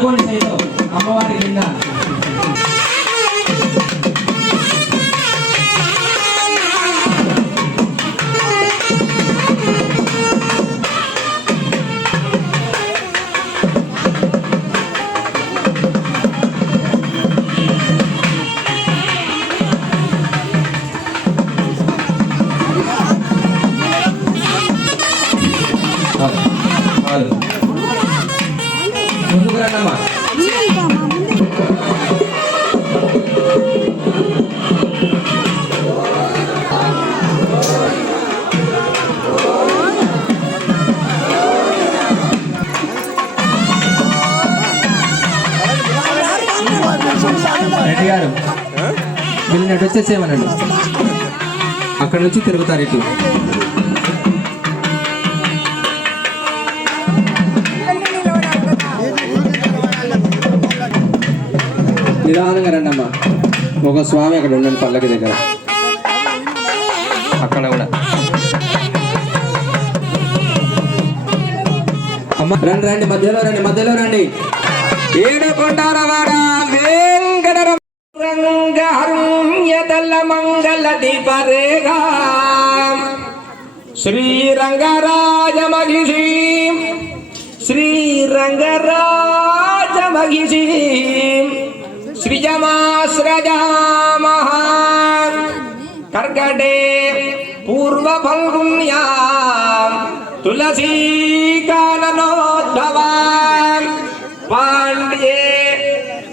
అందుకోండి సైతం అమ్మవారి కింద. ముందుకు రండమ్మా. రెడ్డి గారు వీళ్ళని అటు వచ్చేసేమనండి, అక్కడ నుంచి తిరుగుతారు ఇటు. నిదానంగా రండమ్మా. ఒక స్వామి అక్కడ ఉండండి పల్లకి దగ్గర, అక్కడ కూడా. అమ్మ రండి రండి, మధ్యలో రండి, మధ్యలో రండి. ఏడుకొండలవాడ వెంకటరమణ మంగళ దీపరేగా శ్రీరంగరాజ మహిషి శ్రీరంగరాజ మహిషి శ్రీజమాశ్రజామః కర్కటే పూర్వ ఫల్గుణ్యాం తులసీ కాననోద్భవాం పాండ్యే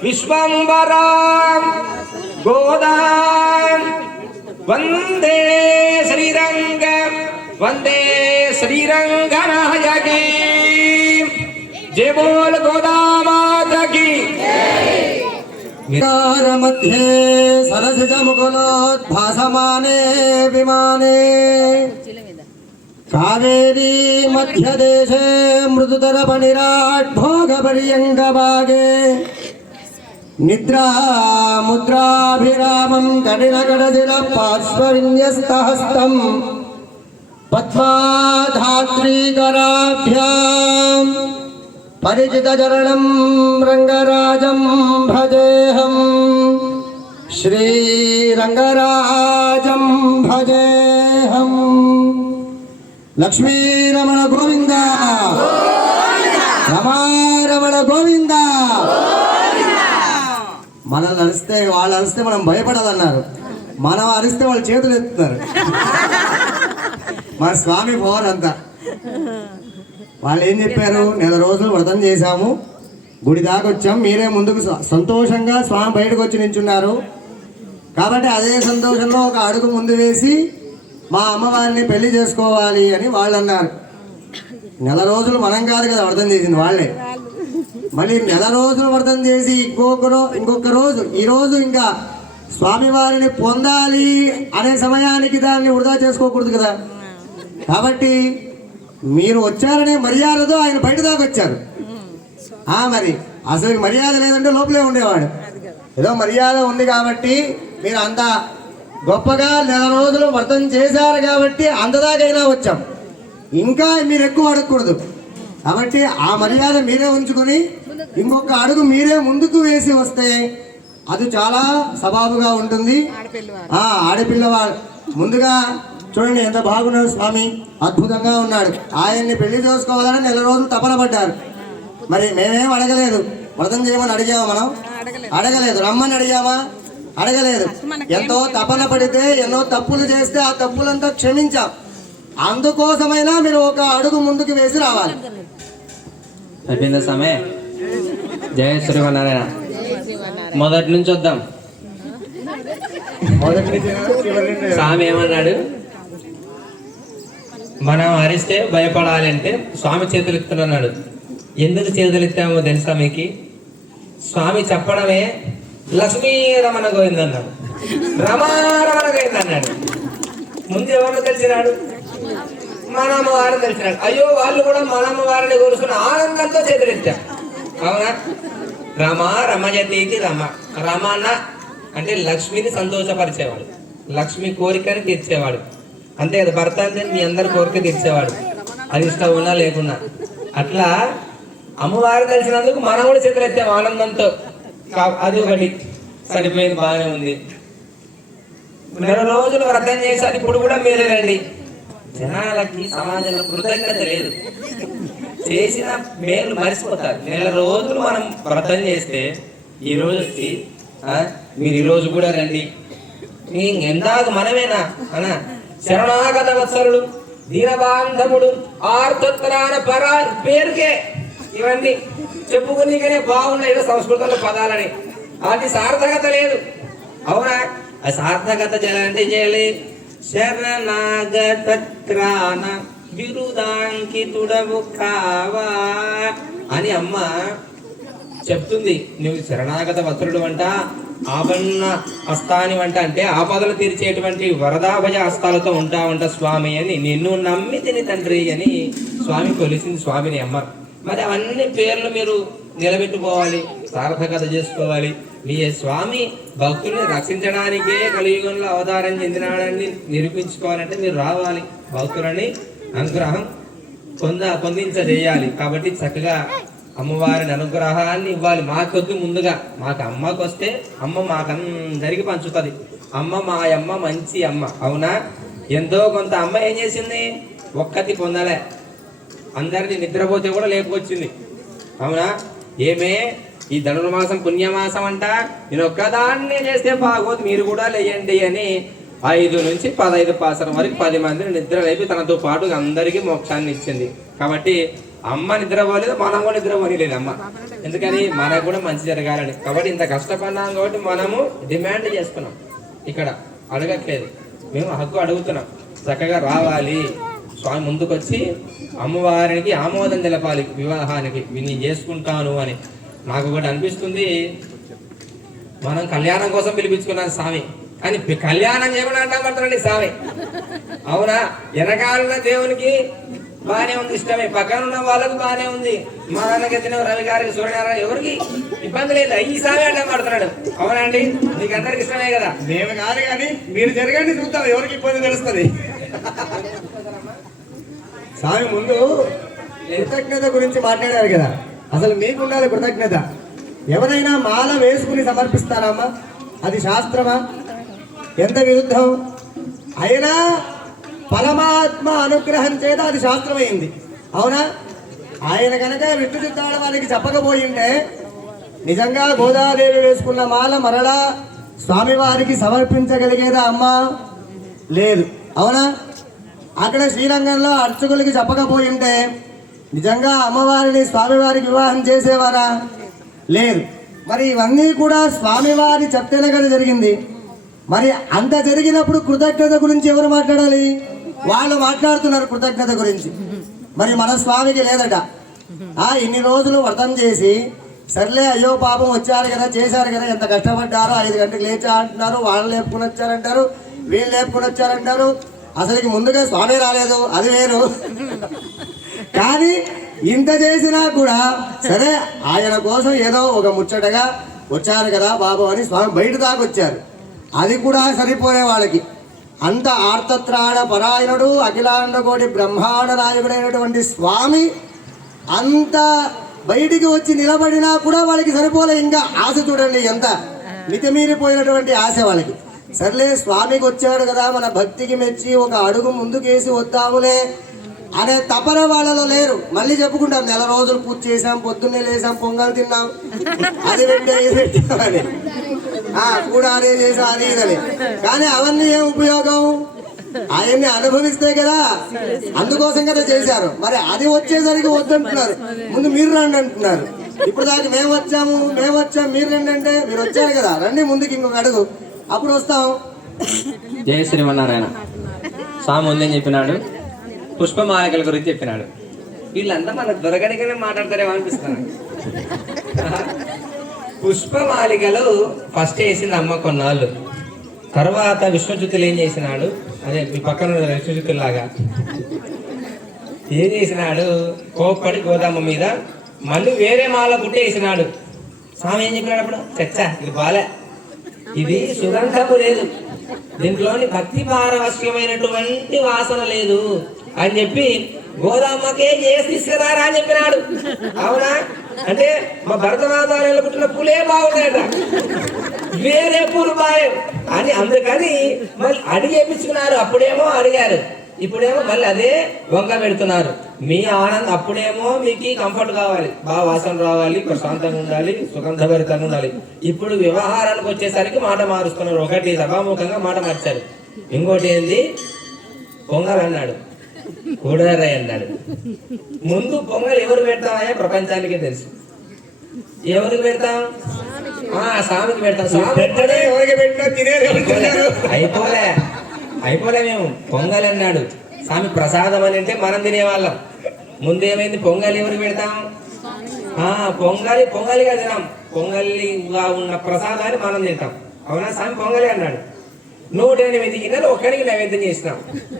విశ్వంబరాం గోదాం వందే శ్రీరంగ వందే శ్రీరంగనాయకి జయ బోల్ గోదామాత की मध्ये सरसिज मुकुलोद्भासमाने विमाने कावेरी मध्यदेशे मृदुतरपनिराट् भोगपर्यङ्गभागे निद्रा मुद्राभिरामं कठिनकटजिरपार्श्वविन्यस्तहस्तं पद्माधात्रीकराभ्याम् परिचितचरणं रंगराजं भजेऽहं श्रीरंगराजं भजेऽहं लक्ष्मीरमण गोविंद रमारमण गोविंद మనల్ని అరిస్తే వాళ్ళు అరిస్తే మనం భయపడాలన్నారు, మనం అరిస్తే వాళ్ళు చేతులు ఎత్తున్నారు. మా స్వామి పవర్ అంతా. వాళ్ళు ఏం చెప్పారు, నెల రోజులు వ్రతం చేశాము, గుడి దాకా వచ్చాం, మీరే ముందుకు సంతోషంగా స్వామి బయటకు వచ్చి నించున్నారు కాబట్టి అదే సంతోషంలో ఒక అడుగు ముందు వేసి మా అమ్మవారిని పెళ్లి చేసుకోవాలి అని వాళ్ళు అన్నారు. నెల రోజులు మనం కాదు కదా వ్రతం చేసింది, వాళ్ళే. మళ్ళీ నెల రోజులు వ్రతం చేసి ఇంకొక రోజు ఈరోజు ఇంకా స్వామివారిని పొందాలి అనే సమయానికి దాన్ని వృధా చేసుకోకూడదు కదా. కాబట్టి మీరు వచ్చారనే మర్యాదతో ఆయన బయట దాకా వచ్చారు. మరి అసలు మర్యాద లేదంటే లోపలే ఉండేవాడు. ఏదో మర్యాద ఉంది కాబట్టి మీరు అంత గొప్పగా నెల రోజులు వ్రతం చేశారు కాబట్టి అంతదాకైనా వచ్చాం. ఇంకా మీరు ఎక్కువ అడగకూడదు కాబట్టి ఆ మర్యాద మీరే ఉంచుకొని ఇంకొక అడుగు మీరే ముందుకు వేసి వస్తే అది చాలా సబాబుగా ఉంటుంది. ఆడపిల్లవాడు ముందుగా చూడండి ఎంత బాగున్నాడు స్వామి, అద్భుతంగా ఉన్నాడు. ఆయన్ని పెళ్లి చేసుకోవాలని నెల రోజులు తపన పడ్డారు. మరి మేమేం అడగలేదు, వ్రతం చేయమని అడిగామా? మనం అడగలేదు. రమ్మని అడిగామా? అడగలేదు. ఎంతో తపన పడితే ఎన్నో తప్పులు చేస్తే ఆ తప్పులంతా క్షమించాం. అందుకోసమైనా మీరు ఒక అడుగు ముందుకు వేసి రావాలి. అయిపోయిందా స్వామి? జయ శ్రీమన్నారాయణ. మొదటి నుంచి వద్దాం. స్వామి ఏమన్నాడు, మనం అరిస్తే భయపడాలి అంటే స్వామి చేతులు ఎత్తున్నాడు. ఎందుకు చేతులు ఎత్తామో తెలుసా మీకు? స్వామి చెప్పడమే లక్ష్మీ రమణ గోవింద అన్నాడు, రమారమణ గోవింద అన్నాడు. ముందు ఎవరు తెలిసినాడు? మన అమ్మవారిని తెలిసినాడు. అయ్యో వాళ్ళు కూడా మన అమ్మవారిని కోరుకుని ఆనందంతో చేతులు ఎత్తాం. అవునా? రమ రమయతీతి రమ. రమణ అంటే లక్ష్మిని సంతోషపరిచేవాడు, లక్ష్మి కోరికని తీర్చేవాడు. అంతే కదా, భర్త అంటే మీ అందరి కోరిక తీర్చేవాడు, అది ఇష్టం ఉన్నా లేకున్నా. అట్లా అమ్మవారు తెలిసినందుకు మనం కూడా చేతులు ఎత్తాం ఆనందంతో. అది ఒకటి సరిపోయింది, బాగానే ఉంది. నెల రోజులు వ్రతం చేశారు, ఇప్పుడు కూడా మీరే రండి. జనాలకి సమాజంలో కృతజ్ఞత లేదు, చేసిన మేలు మర్చిపోతారు. నెల రోజులు మనం వ్రతం చేస్తే ఈ రోజు వచ్చి మీరు ఈ రోజు కూడా రండి, ఎందాక మనమేనా అనా. శరణాగత వత్సరుడు, దీనబాంధవుడు, ఆర్తత్రాన పరా పేరుకే ఇవన్నీ చెప్పుకునికనే బాగున్నాయి సంస్కృతంలో పదాలని. అది సార్థకత లేదు, అవునా? ఆ సార్థకత చేయాలంటే చేయాలి. శరణాగత త్రాణ బిరుదాంకితుడవు కావా అని అమ్మ చెప్తుంది. నువ్వు శరణాగత వత్సరుడు అంట, ఆవన్న హస్తాని వంట అంటే ఆపదలు తీర్చేటువంటి వరదాభజ హస్తాలతో ఉంటావంట స్వామి అని. నిన్ను నమ్మి తిని తండ్రి అని స్వామి కొలిసింది స్వామిని అమ్మ. మరి అవన్నీ పేర్లు మీరు నిలబెట్టుకోవాలి, సార్థకత చేసుకోవాలి. మీ స్వామి భక్తుల్ని రక్షించడానికే కలియుగంలో అవతారం చెందినాడని నిరూపించుకోవాలంటే మీరు రావాలి, భక్తులని అనుగ్రహం పొందించజేయాలి. కాబట్టి చక్కగా అమ్మవారిని అనుగ్రహాన్ని ఇవ్వాలి. మాకొద్దు, ముందుగా మాకు అమ్మకు వస్తే అమ్మ మాకందరికి పంచుతుంది. అమ్మ మా అమ్మ మంచి అమ్మ, అవునా? ఎంతో కొంత అమ్మ ఏం చేసింది, ఒక్కటి పొందలే, అందరినీ నిద్రపోతే కూడా లేపుకొచ్చింది, అవునా? ఏమే ఈ ధనుర్మాసం పుణ్యమాసం అంట, నేను ఒక్కదాన్నే చేస్తే బాగోదు, మీరు కూడా లేయండి అని 5 నుంచి 15 పాసరం వరకు 10 మందిని నిద్ర లేపి తనతో పాటు అందరికీ మోక్షాన్ని ఇచ్చింది. కాబట్టి అమ్మ నిద్రపోలేదు, మనం కూడా నిద్రపోలేదు అమ్మ. ఎందుకని మనకు కూడా మంచి జరగాలని. కాబట్టి ఇంత కష్టపడినాం కాబట్టి మనము డిమాండ్ చేసుకున్నాం, ఇక్కడ అడగట్లేదు, మేము హక్కు అడుగుతున్నాం. చక్కగా రావాలి, స్వామి ముందుకొచ్చి అమ్మవారికి ఆమోదం తెలపాలి వివాహానికి, నేను చేసుకుంటాను అని. నాకు కూడా అనిపిస్తుంది, మనం కళ్యాణం కోసం పిలిపించుకున్నాను స్వామి, కానీ కళ్యాణం చేయమని అంటామంటారండి స్వామి, అవునా? వెనకాల దేవునికి బాగానే ఉంది, ఇష్టమే, పక్కన ఉన్న వాళ్ళకు బాగానే ఉంది. మా నాన్నకెత్తిన రవి గారికి, సూర్యనారాయణ ఎవరికి ఇబ్బంది లేదు, ఈ స్వామి అంటాడు, అవునండి? మీకు అందరికి ఇష్టమే కదా. మేము కాదు కానీ మీరు జరగండి, చూద్దాం ఎవరికి ఇబ్బంది తెలుస్తుంది. స్వామి ముందు కృతజ్ఞత గురించి మాట్లాడారు కదా, అసలు మీకు ఉండాలి కృతజ్ఞత. ఎవరైనా మాల వేసుకుని సమర్పిస్తారమ్మా, అది శాస్త్రమా? ఎంత విరుద్ధం అయినా పరమాత్మ అనుగ్రహం చేత అది శాస్త్రమైంది, అవునా? ఆయన కనుక విష్ణు చిత్తాడ వారికి చెప్పకపోయింటే నిజంగా గోదాదేవి వేసుకున్న మాల మరలా స్వామివారికి సమర్పించగలిగేదా అమ్మా? లేదు, అవునా? అక్కడ శ్రీరంగంలో అర్చకులకి చెప్పకపోయింటే నిజంగా అమ్మవారిని స్వామివారికి వివాహం చేసేవారా? లేదు. మరి ఇవన్నీ కూడా స్వామివారి చెప్తేనే కదా జరిగింది. మరి అంత జరిగినప్పుడు కృతజ్ఞత గురించి ఎవరు మాట్లాడాలి? వాళ్ళు మాట్లాడుతున్నారు కృతజ్ఞత గురించి. మరి మన స్వామికి లేదట. ఇన్ని రోజులు వ్రతం చేసి సర్లే అయ్యో పాపం వచ్చారు కదా, చేశారు కదా, ఎంత కష్టపడ్డారో, 5 గంటలకు లేచా అంటున్నారు, వాళ్ళు లేపుకుని వచ్చారంటారు, వీళ్ళు లేపుకుని వచ్చారంటారు. అసలుకి ముందుగా స్వామి రాలేదు, అది వేరు. కానీ ఇంత చేసినా కూడా సరే ఆయన కోసం ఏదో ఒక ముచ్చటగా వచ్చారు కదా బాబు అని స్వామి బయట దాకా వచ్చారు. అది కూడా సరిపోయే వాళ్ళకి. అంత ఆర్తత్రాణ పరాయణుడు, అఖిలాండ కోటి బ్రహ్మాండ నాయకుడైనటువంటి స్వామి అంత బయటికి వచ్చి నిలబడినా కూడా వాళ్ళకి సరిపోలే. ఇంకా ఆశ చూడండి, ఎంత మితిమీరిపోయినటువంటి ఆశ వాళ్ళకి. సర్లే స్వామికి వచ్చాడు కదా, మన భక్తికి మెచ్చి ఒక అడుగు ముందుకేసి వద్దాములే అనే తపన వాళ్ళలో లేరు. మళ్ళీ చెప్పుకుంటాం, నెల రోజులు పూజ చేసాం, పొద్దున్నే లేసాం, పొంగల్ తిన్నాం, అది పెట్టాం, ఇది పెట్టామని, కూడా అదే చేసా, అది ఇదని. కానీ అవన్నీ ఏం ఉపయోగం? ఆయన్ని అనుభవిస్తే కదా, అందుకోసం కదా చేశారు. మరి అది వచ్చేసరికి వద్దంటున్నారు, ముందు మీరు రండి అంటున్నారు. ఇప్పుడు దాకా మేము వచ్చాం మీరు రండి అంటే, మీరు వచ్చారు కదా, రండి ముందుకి ఇంకొక అడుగు, అప్పుడు వస్తాం. జయ శ్రీమన్నారాయణ. స్వామి ఉందని చెప్పినాడు, పుష్పమాలికల గురించి చెప్పినాడు. వీళ్ళంతా మనకు దొరకడిగానే మాట్లాడతారేమో అనిపిస్తున్నాను. పుష్పమాలికలు ఫస్ట్ వేసింది అమ్మ కొన్నాళ్ళు, తర్వాత విష్ణుచిత్తులు ఏం చేసినాడు, అదే మీ పక్కన విష్ణుచిత్తులాగా ఏం చేసినాడు, కోప్పడి గోదామ మీద మళ్ళీ వేరే మాల గుట్టేసినాడు. స్వామి ఏం చెప్పినాడు అప్పుడు, చచ్చా ఇది బాలే, ఇది సుగంధము లేదు, దీంట్లోని భక్తి పారవశ్యమైనటువంటి వాసన లేదు అని చెప్పి గోదామ్మకే చేసి తీసుకురారా అని చెప్పినాడు. అవునా? అంటే మా భరతమాతాలలో పుట్టిన పూలే బాగున్నాయట, వేరే పూలు బాయ్ అని అందుకని మళ్ళీ అడిగేపించుకున్నారు. అప్పుడేమో అడిగారు, ఇప్పుడేమో మళ్ళీ అదే వంక పెడుతున్నారు. మీ ఆనందం అప్పుడేమో మీకు కంఫర్ట్ కావాలి, బాగా వాసన రావాలి, ప్రశాంతంగా ఉండాలి, సుగంధభరితంగా ఉండాలి. ఇప్పుడు వ్యవహారానికి వచ్చేసరికి మాట మారుస్తున్నారు. ఒకటి సభాముఖంగా మాట మార్చారు, ఇంకోటి ఏంది పొంగల్ అన్నాడు, కూడరై అన్నాడు. ముందు పొంగల్ ఎవరు పెడతామయ్యా ప్రపంచానికే తెలుసు. ఎవరికి పెడతాం? స్వామికి పెడతాం. అయిపోలే మేము పొంగల్ అన్నాడు. స్వామి ప్రసాదం అని అంటే మనం తినేవాళ్ళం. ముందేమైంది, పొంగల్ ఎవరికి పెడతాం? పొంగలిగా తినాం. పొంగలిగా ఉన్న ప్రసాదాన్ని మనం తింటాం. అవునా? స్వామి పొంగలి అన్నాడు. 108 గిన్నెలు ఒక్కడికి నైవేద్యం చేసినాం,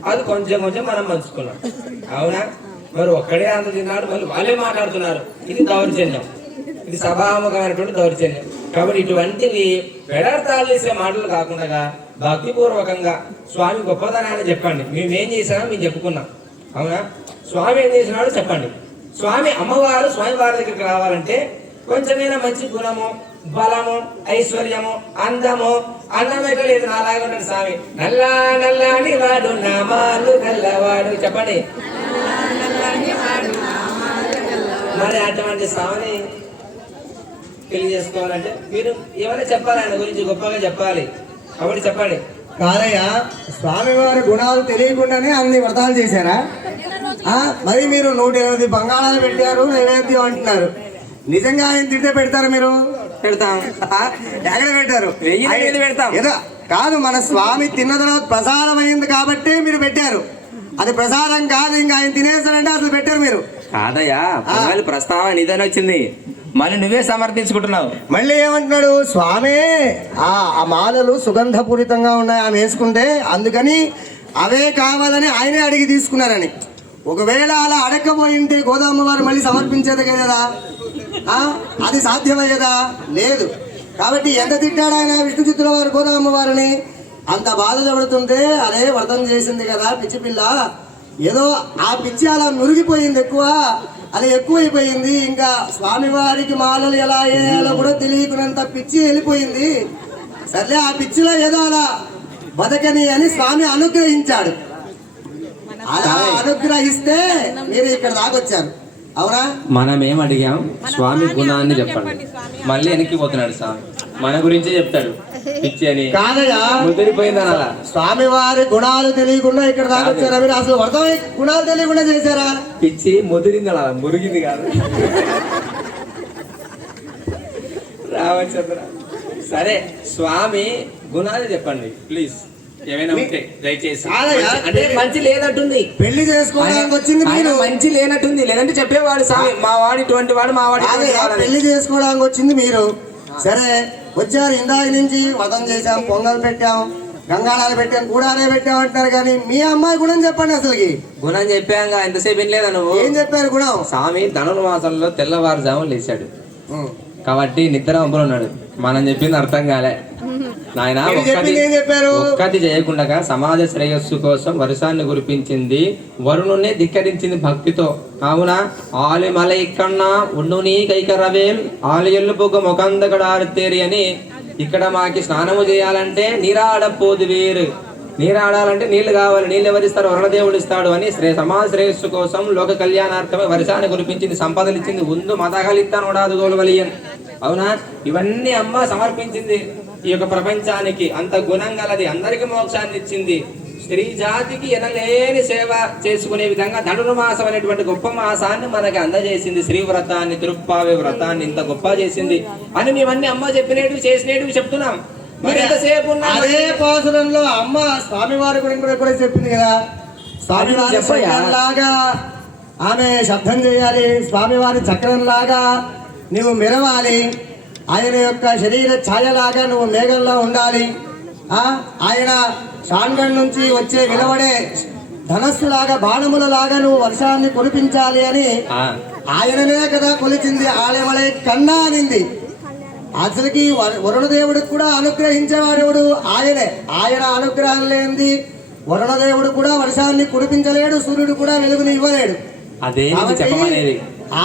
అది కొంచెం కొంచెం మనం పంచుకున్నాం. అవునా? మరి ఒక్కడే అంత తిన్నాడు, మళ్ళీ వాళ్ళే మాట్లాడుతున్నారు. ఇది దౌర్జన్యం, ఇది సభాముఖమైనటువంటి దౌర్జన్యం. కాబట్టి ఇటువంటివి పెడార్థాలు చేసే మాటలు కాకుండా భక్తిపూర్వకంగా స్వామి గొప్పతనాన్ని చెప్పండి. మేమేం చేసామో మేము చెప్పుకున్నాం. అవునా? స్వామి ఏం చేసినాడో చెప్పండి. స్వామి అమ్మవారు స్వామివారి దగ్గరికి రావాలంటే కొంచెమైనా మంచి గుణము, బలము, ఐశ్వర్యము, అందము, అన్నమే లేదు. నాలాగా ఉన్నాడు స్వామి. నల్లాని వాడు నామాలు గల్లవాడు. చెప్పండి. మరి అటువంటి స్వామిని పెళ్లి చేసుకోవాలంటే మీరు ఏమైనా చెప్పాలి, ఆయన గురించి గొప్పగా చెప్పాలి. కాబట్టి చెప్పండి. కాదయ్యా, స్వామివారి గుణాలు తెలియకుండానే అన్ని వ్రతాలు చేశారా? మరి మీరు 108 బంగాళాలు పెట్టారు, నైవేద్యం అంటున్నారు. నిజంగా ఆయన తింటే పెడతారు? మీరు పెడతాం. ఎక్కడ పెట్టారు? పెడతాం. ఏదో కాదు, మన స్వామి తిన్న తర్వాత ప్రసాదం అయింది కాబట్టి మీరు పెట్టారు. అది ప్రసాదం కాదు, ఇంకా ఆయన తినేస్తారంటే అసలు పెట్టారు మీరు. కాదయ్యా, పొంగల్ ప్రస్తావన నిధన వచ్చింది, మళ్ళీ నువ్వే సమర్థించుకుంటున్నావు. మళ్ళీ ఏమంటున్నాడు స్వామి? ఆ మాలలు సుగంధపూరితంగా ఉన్నాయి, ఆమె వేసుకుంటే, అందుకని అవే కావాలని ఆయనే అడిగి తీసుకున్నారని. ఒకవేళ అలా అడగకపోయింటే గోదామ్మ వారు మళ్ళీ సమర్పించేది కదా, అది సాధ్యమయ్యేదా? లేదు. కాబట్టి ఎంత తిట్టాడు ఆయన విష్ణు చిత్తుల వారు గోదామ్మ వారిని. అంత బాధ పడుతుంటే, అరే వ్రతం చేసింది కదా పిచ్చి పిల్ల, ఏదో ఆ పిచ్చి అలా మురిగిపోయింది, అలా ఎక్కువైపోయింది. ఇంకా స్వామివారికి మాలలు ఎలా వేయాలో కూడా తెలియకున్నంత పిచ్చి వెళ్ళిపోయింది. సర్లే, ఆ పిచ్చిలో ఏదో అలా బతకని అని స్వామి అనుగ్రహించాడు. అలా అనుగ్రహిస్తే మీరు ఇక్కడ దాకొచ్చారు. అవునా? మనం ఏం అడిగాం? స్వామి గుణాన్ని చెప్పండి. మళ్ళీ వెనక్కి పోతున్నాడు స్వామి, మన గురించే చెప్తాడు. పిచ్చి అని కాదయ్యా, ముదిరిపోయిందని. అలా స్వామివారి గుణాలు తెలియకుండా ఇక్కడ దాకొచ్చారా మీరు? అసలు వ్రతం గుణాలు తెలియకుండా చేశారా? పిచ్చి ముదిరింది, అలా మురిగింది కాదు. రామచంద్ర, సరే స్వామి గుణాలు చెప్పండి ప్లీజ్. ఏమైనా ఉంటే దయచేసి. అంటే మంచి లేనట్టుంది, పెళ్లి చేసుకోవడానికి వచ్చింది మీరు. మంచి లేనట్టుంది, లేదంటే చెప్పేవాడు స్వామి, మా వాడు ఇటువంటి వాడు, మా వాడు పెళ్లి చేసుకోవడానికి వచ్చింది మీరు. సరే వచ్చారు, ఇందాక నుంచి వ్రతం చేశాం, పొంగల్ పెట్టాం, గంగాళాలు పెట్టాం, కూడానే పెట్టాం అంటున్నారు. కానీ మీ అమ్మాయి గుణం చెప్పండి. అసలుకి గుణం చెప్పాక ఎంతసేపు వినలేదా నువ్వు? ఏం చెప్పారు గుణం? స్వామి ధనుర్మాసంలో తెల్లవారుజామున లేచాడు కాబట్టి నిద్ర అంబులు ఉన్నాడు. మనం చెప్పింది అర్థం కాలే నాయన. ఒక్కటి చేయకుండా సమాజ శ్రేయస్సు కోసం వర్షాన్ని కురిపించింది, వరుణునే ధిక్కరించింది భక్తితో. కావున ఆలి మలై కన్నా ఉండు నీ కైకరవేల్ ఆలి ఎల్లు పొగ ముఖందకడారుతేరి అని ఇక్కడ మాకి స్నానము చేయాలంటే నీరాడపోదు వేరు. నీరాడాలంటే నీళ్లు కావాలి, నీళ్ళు ఎవరిస్తారు? వరుణదేవుడు ఇస్తాడు అని సమాజ శ్రేయస్సు కోసం లోక కళ్యాణార్థమే వర్షాన్ని కురిపించింది, సంపదలు ఇచ్చింది. ఉందు మతగలిత్తాను ఉడాదు గోలువలియన్. అవునా? ఇవన్నీ అమ్మ సమర్పించింది ఈ యొక్క ప్రపంచానికి. అంత గుణం గలది, అందరికి మోక్షాన్ని ఇచ్చింది. స్త్రీ జాతికి ఎనలేని సేవ చేసుకునే విధంగా ధనుర్మాసం అనేటువంటి గొప్ప మాసాన్ని మనకి అందజేసింది. శ్రీ వ్రతాన్ని, తిరుప్పావి వ్రతాన్ని ఇంత గొప్ప చేసింది అని మేమన్నీ అమ్మ చెప్పినవి చేసినవి చెప్తున్నాం. మరి ఎంతసేపు అదే పాసురంలో అమ్మ స్వామివారి గురించి కూడా చెప్పింది కదా. స్వామివారి లాగా ఆమె శబ్దం చేయాలి, స్వామివారి చక్రం లాగా నువ్వు మెరవాలి, ఆయన యొక్క శరీర ఛాయలాగా నువ్వు మేఘంలో ఉండాలి, ఆయన షాన్గఢ్ నుంచి వచ్చే విలవడే ధనస్సులాగా, బాణములలాగా నువ్వు వర్షాన్ని కురిపించాలి అని ఆయననే కదా కొలిచింది. ఆలయమలై కన్నా అనింది. అసలుకి వరుణదేవుడికి కూడా అనుగ్రహించేవాడెవడు? ఆయనే. ఆయన అనుగ్రహం లేనిది వరుణదేవుడు కూడా వర్షాన్ని కురిపించలేడు, సూర్యుడు కూడా వెలుగుని ఇవ్వలేడు. అదే నీకు కాబట్టి చెప్పమనేది.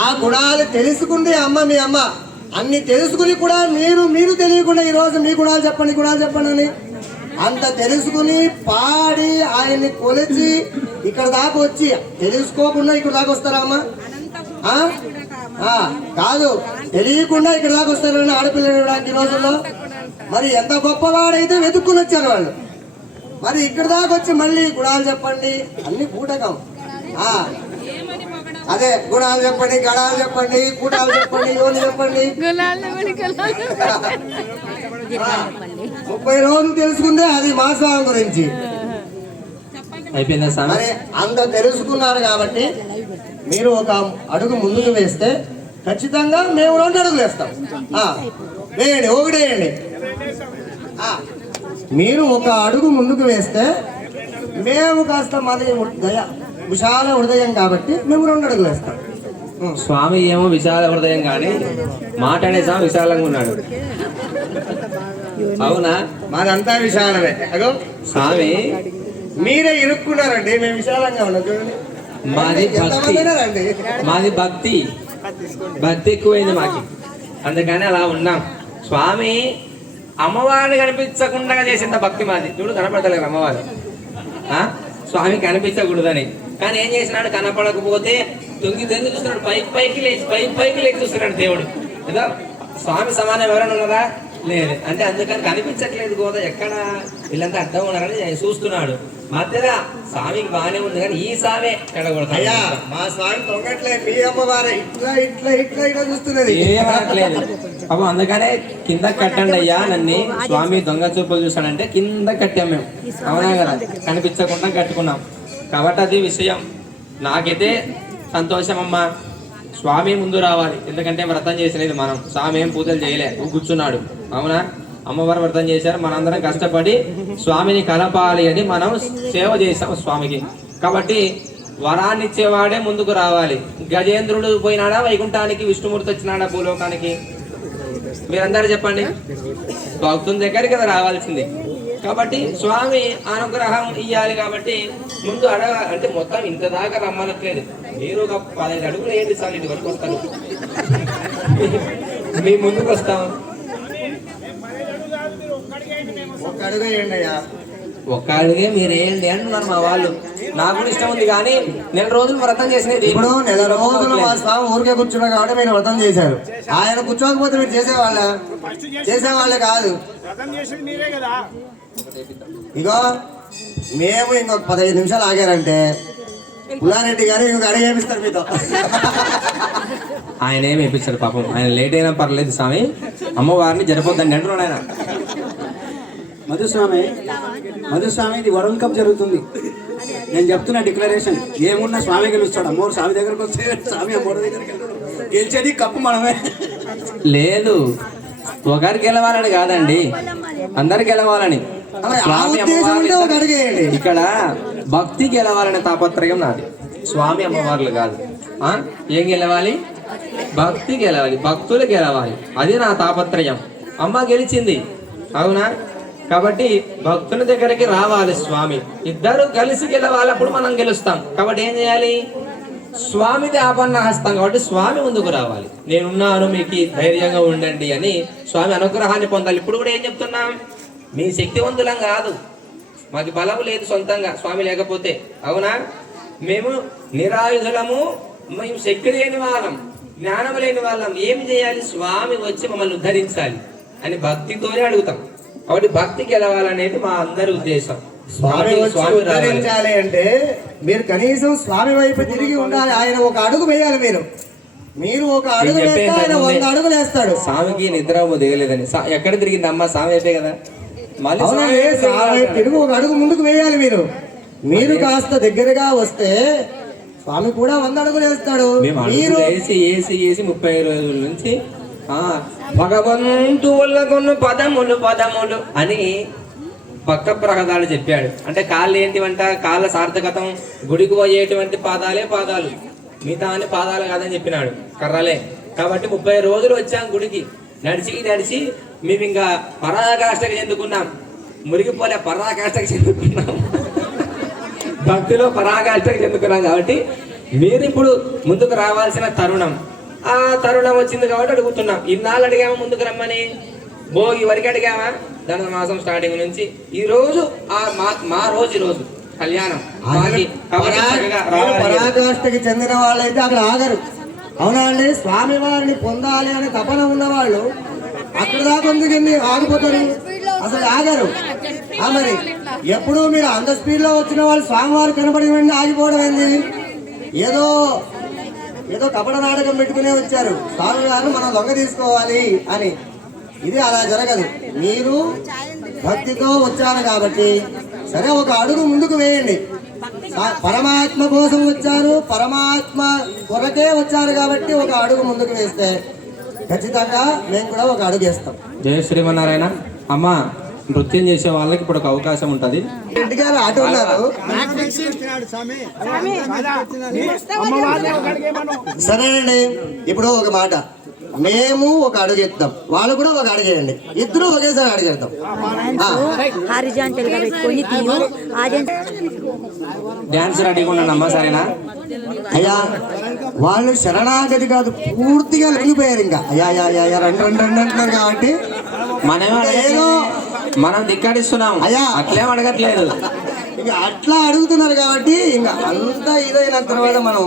ఆ గుణాలు తెలుసుకుంటే మీ అమ్మ అన్ని తెలుసుకుని కూడా మీరు తెలియకుండా ఈరోజు మీ గుణాలు చెప్పండి అని అంత తెలుసుకుని పాడి ఆయన్ని కొలిచి ఇక్కడ దాకా వచ్చి తెలుసుకోకుండా ఇక్కడ దాకా వస్తారా అమ్మ? కాదు, తెలియకుండా ఇక్కడ దాకా వస్తారని ఆడపిల్లలు ఇవ్వడానికి ఈ రోజుల్లో. మరి ఎంత గొప్పవాడైతే వెతుక్కుని వచ్చారు వాళ్ళు. మరి ఇక్కడ దాకా వచ్చి మళ్ళీ గుణాలు చెప్పండి, అన్ని పూటకం. అదే గుణాలు చెప్పండి, గణాలు చెప్పండి, కూటాలు చెప్పండి, యోని చెప్పండి. 30 రోజులు తెలుసుకుందే అది మా స్వామి గురించి. అయిపోయిందా స్వామి? మరి అంత తెలుసుకున్నారు కాబట్టి మీరు ఒక అడుగు ముందుకు వేస్తే ఖచ్చితంగా మేము 2 అడుగులు వేస్తాం. వేయండి, 1 వేయండి. మీరు ఒక అడుగు ముందుకు వేస్తే మేము కాస్త మాది విశాల హృదయం కాబట్టి మేము 2 అడుగులు వేస్తాం. స్వామి ఏమో విశాల హృదయం కానీ మాట అనే స్వామి విశాలంగా ఉన్నాడు. అవునా? మాదంతా విశాలమే. అగో స్వామి మీరే ఇరుక్కున్నారండి, మేము విశాలంగా ఉన్నాం చూడండి. మాది భక్తి ఎక్కువైంది మాకి, అందుకని అలా ఉన్నాం. స్వామి అమ్మవారిని కనిపించకుండా చేసిన భక్తి మాది. చూడు కనపడతలేదు అమ్మవారు, స్వామి కనిపించకూడదని. కానీ ఏం చేసినాడు, కనపడకపోతే తొంగి చూస్తున్నాడు, పైకి లేచి చూస్తున్నాడు దేవుడు. ఏదో స్వామి సమానం ఎవరైనా ఉన్నారా? లేదు. అంటే అందుకని కనిపించట్లేదు గోదా, ఎక్కడ వీళ్ళంతా అడ్డం ఉన్నారని చూస్తున్నాడు. మధ్యలో స్వామికి బాగానే ఉంది కానీ ఈ స్వామి అయ్యా మా స్వామి తొంగట్లేదు, మీ అమ్మవారే ఇట్లా చూస్తున్నది. ఏమనట్లేదు పాపం. అందుకనే కింద కట్టండి అయ్యా నన్ను. స్వామి దొంగ చూపులు చూస్తాడంటే కింద కట్టాం మేము. అవునా కదా? కనిపించకుండా కట్టుకున్నాం కాబట్టి అది విషయం. నాకైతే సంతోషం అమ్మా. స్వామి ముందు రావాలి, ఎందుకంటే వ్రతం చేసలేదు మనం. స్వామి ఏం పూజలు చేయలే, కూర్చున్నాడు. అవునా? అమ్మవారు వ్రతం చేశారు, మనందరం కష్టపడి స్వామిని కలపాలి అని మనం సేవ చేసాం స్వామికి. కాబట్టి వరాన్ని ఇచ్చేవాడే ముందుకు రావాలి. గజేంద్రుడు పోయినాడా వైకుంఠానికి, విష్ణుమూర్తి వచ్చినాడా భూలోకానికి? మీరందరూ చెప్పండి. భక్తుని దగ్గరికి కదా రావాల్సింది. కాబట్టి స్వామి అనుగ్రహం ఇయ్యాలి. కాబట్టి ముందు అంటే మొత్తం ఇంత దాకా రమ్మనట్లేదు. మీరు ఒక 15 అడుగులు ఏంటి సార్ ఇంటి వరకు వస్తాను, మీ ముందుకు వస్తాం. ఒక్క అడుగే మీరు వేయండి అంటున్నారు మా వాళ్ళు. నాకు కూడా ఇష్టం ఉంది కానీ నెల రోజులు వ్రతం చేసినది. ఇప్పుడు నెల రోజులు మా స్వామి ఊరికే కూర్చున్నారు కాబట్టి మీరు వ్రతం చేశారు. ఆయన కూర్చోకపోతే మీరు చేసేవాళ్ళే కాదు. ఇగో మేము ఇంకొక 15 నిమిషాలు ఆగారంటే పుల్లారెడ్డి గారు ఇంకొక అడిగి ఏమిస్తారు మీతో. ఆయన ఏమి వేపిస్తాడు పాపం. ఆయన లేట్ అయినా పర్లేదు స్వామి, అమ్మవారిని జరిపోద్దండి అంటున్నాడు ఆయన. మధుస్వామి ఇది వరల్డ్ కప్ జరుగుతుంది. నేను చెప్తున్నా డిక్లరేషన్, ఏమున్నా స్వామి గెలుస్తాడు. అమ్మవారు స్వామి దగ్గరకు వస్తే స్వామి అమ్మవారి దగ్గరికి గెలిచేది కప్పు మనమే. లేదు, ఒకరు గెలవాలని కాదండి, అందరు గెలవాలని. ఇక్కడ భక్తి గెలవాలనే తాపత్రయం నాది, స్వామి అమ్మవార్లు కాదు. ఏం గెలవాలి? భక్తి గెలవాలి, భక్తులు గెలవాలి. అది నా తాపత్రయం. అమ్మ గెలిచింది, అవునా? కాబట్టి భక్తుల దగ్గరికి రావాలి స్వామి. ఇద్దరు కలిసి గెలవాలి, అప్పుడు మనం గెలుస్తాం. కాబట్టి ఏం చేయాలి? స్వామిది ఆపన్న హస్తం కాబట్టి స్వామి ముందుకు రావాలి. నేనున్నాను, మీకు ధైర్యంగా ఉండండి అని స్వామి అనుగ్రహాన్ని పొందాలి. ఇప్పుడు కూడా ఏం చెప్తున్నాం? మీ శక్తివంతులం కాదు, మాకు బలము లేదు సొంతంగా స్వామి లేకపోతే. అవునా? మేము నిరాయుధులము, మేము శక్తి లేని వాళ్ళం, జ్ఞానం లేని వాళ్ళం. ఏం చేయాలి? స్వామి వచ్చి మమ్మల్ని ఉద్ధరించాలి అని భక్తితోనే అడుగుతాం. కాబట్టి భక్తి గెలవాలనేది మా అందరి ఉద్దేశం. స్వామి ఉద్ధరించాలి అంటే మీరు కనీసం స్వామి వైపు తిరిగి ఉండాలి. ఆయన ఒక అడుగు వేయాలి. మీరు ఒక అడుగు వేస్తే ఆయన 100 అడుగులు వేస్తాడు. స్వామికి నిద్ర దిగలేదని ఎక్కడ తిరిగింది అమ్మ? స్వామి అయితే కదా. మళ్ళీ తిరుగు ఒక అడుగు ముందుకు వేయాలి. మీరు కాస్త దగ్గరగా వస్తే స్వామి కూడా 100 అడుగులు వేస్తాడు. మీరు వేసి 30 రోజుల నుంచి భగవంతు వల్లకొన్ను పదములు అని పక్క ప్రహదాలు చెప్పాడు. అంటే కాళ్ళు ఏంటివంట? కాళ్ళ సార్థకతం గుడికి పోయేటువంటి పాదాలు, మిగతా అని పాదాలు కాదని చెప్పినాడు, కర్రలే. కాబట్టి 30 రోజులు వచ్చాం గుడికి, నడిచి మేము ఇంకా పరాకాష్ఠకి చెందుకున్నాం. మురిగిపోలే, పరాకాష్ఠకి చెందుకున్నాం. భక్తిలో పరాకాష్ఠకు చెందుకున్నాం కాబట్టి మీరు ఇప్పుడు ముందుకు రావాల్సిన తరుణం. ఆ తరుణం వచ్చింది కాబట్టి అడుగుతున్నాం. ఇన్నాళ్ళు అడిగామా ముందుకు రమ్మని? భోగి వరకు అడిగామా? ధనుర్ మాసం స్టార్టింగ్ నుంచి ఈ రోజు మా రోజు ఈరోజు కళ్యాణం. పరాకాష్ఠకి చెందిన వాళ్ళైతే అక్కడ ఆగరు. అవునా అండి? స్వామి వారిని పొందాలి అనే తపన ఉన్నవాళ్ళు అక్కడ దాకా ఎందుకండి ఆగిపోతారు, అసలు ఆగరు. మరి ఎప్పుడు మీరు అంత స్పీడ్ లో వచ్చిన వాళ్ళు స్వామివారు కనబడిన వెంటనే ఆగిపోవడం ఏంది? ఏదో ఏదో కపట నాటకం పెట్టుకునే వచ్చారు స్వామి వారు మనం దొంగ తీసుకోవాలి అని. ఇది అలా జరగదు. మీరు భక్తితో వచ్చారు కాబట్టి సరే ఒక అడుగు ముందుకు వేయండి. పరమాత్మ కోసం వచ్చారు, పరమాత్మ కొరకే వచ్చారు కాబట్టి ఒక అడుగు ముందుకు వేస్తే ఖచ్చితంగా మేము కూడా ఒక అడుగు వేస్తాం. జయ శ్రీమన్నారాయణ. అమ్మ, నృత్యం చేసే వాళ్ళకి ఇప్పుడు ఒక అవకాశం ఉంటుంది. రెడ్డి గారు అటు ఉన్నారు. సరేనండి, ఇప్పుడు ఒక మాట, మేము ఒక అడుగు ఎత్తాం, వాళ్ళు కూడా ఒక అడుగు వేయండి, ఇద్దరు ఒకేసారి అడుగేద్దాం. డాన్స్ రెడీగా ఉండండి అమ్మా, సరేనా? అయ్యా వాళ్ళు శరణాగతి కాదు, పూర్తిగా లొంగిపోయారు. ఇంకా అయ్యా అయ్యా రెండు రెండు రెండు అంటున్నారు కాబట్టి ఏదో మనం దిక్కడిస్తున్నాం. అయ్యా అట్లేం అడగట్లేదు, ఇంకా అట్లా అడుగుతున్నారు కాబట్టి ఇంకా అంతా ఇదైన తర్వాత మనం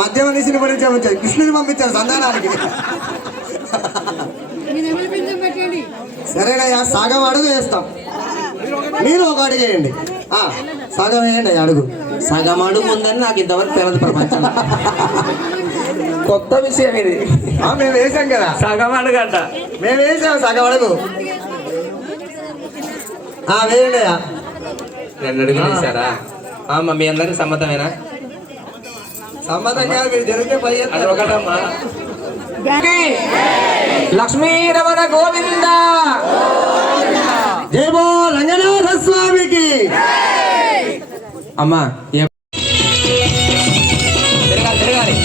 మధ్య మనిషిని పంపించారు, కృష్ణుని పంపించారు సంధానానికి. సరేనయ్యా, సగం అడుగు వేస్తాం, మీరు ఒక అడుగు వేయండి. సగం వేయండి అడుగు. సగం అడుగు ఉందని నాకు ఇంతవరకు తెలియదు ప్రపంచం. కొత్త విషయం ఇది. మేము వేసాం కదా సగం అడుగు అంట. మేము వేసాం సగం అడుగు. వేయండి అయ్యా. 2 అడుగులు వేసారా? మీ అందరికి సమ్మతమేనా? సమ్మతం కాదు, మీరు జరిగితే పై ఒకటమ్మా. లక్ష్మీ రమణ గోవింద, జై బో రంగనాథ స్వామికి. అమ్మా తిరగాలి తిరగాలి.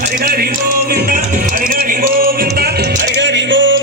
హరి హరి గోవింద హరి హరి గోవింద హరి హరి గోవింద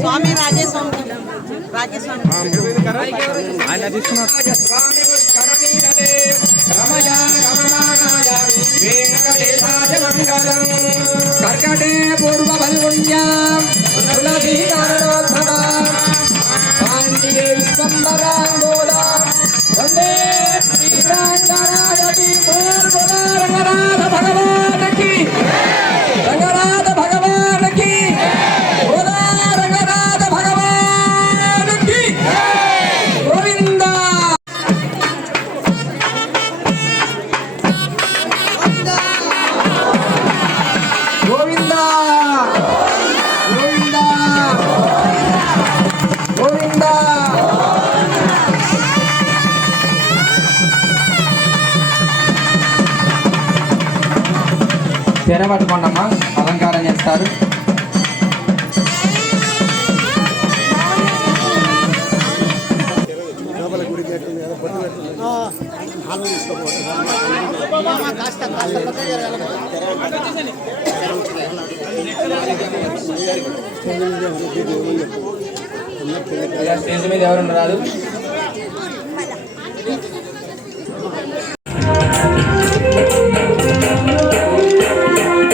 స్వామి రాజేశ్వరం ఆయన తీసుకున్నారు. కర్కటే పూర్వ ఫల్గుణ్యాం తులసీ కారణోద్భవాం కాంతికే విశ్వంబరాంగోళాం వందే శ్రీరాంగరాజతి రంగనాథ భగవానికి రంగనాథ భగవానికి రంగనాథ భగవానికి గోవింద. గోవింద గోవింద గోవింద. తెరబట్టుకోండమ్మా, అలంకారం చేస్తారు. స్టేజ్ మీద ఎవరు రాదు.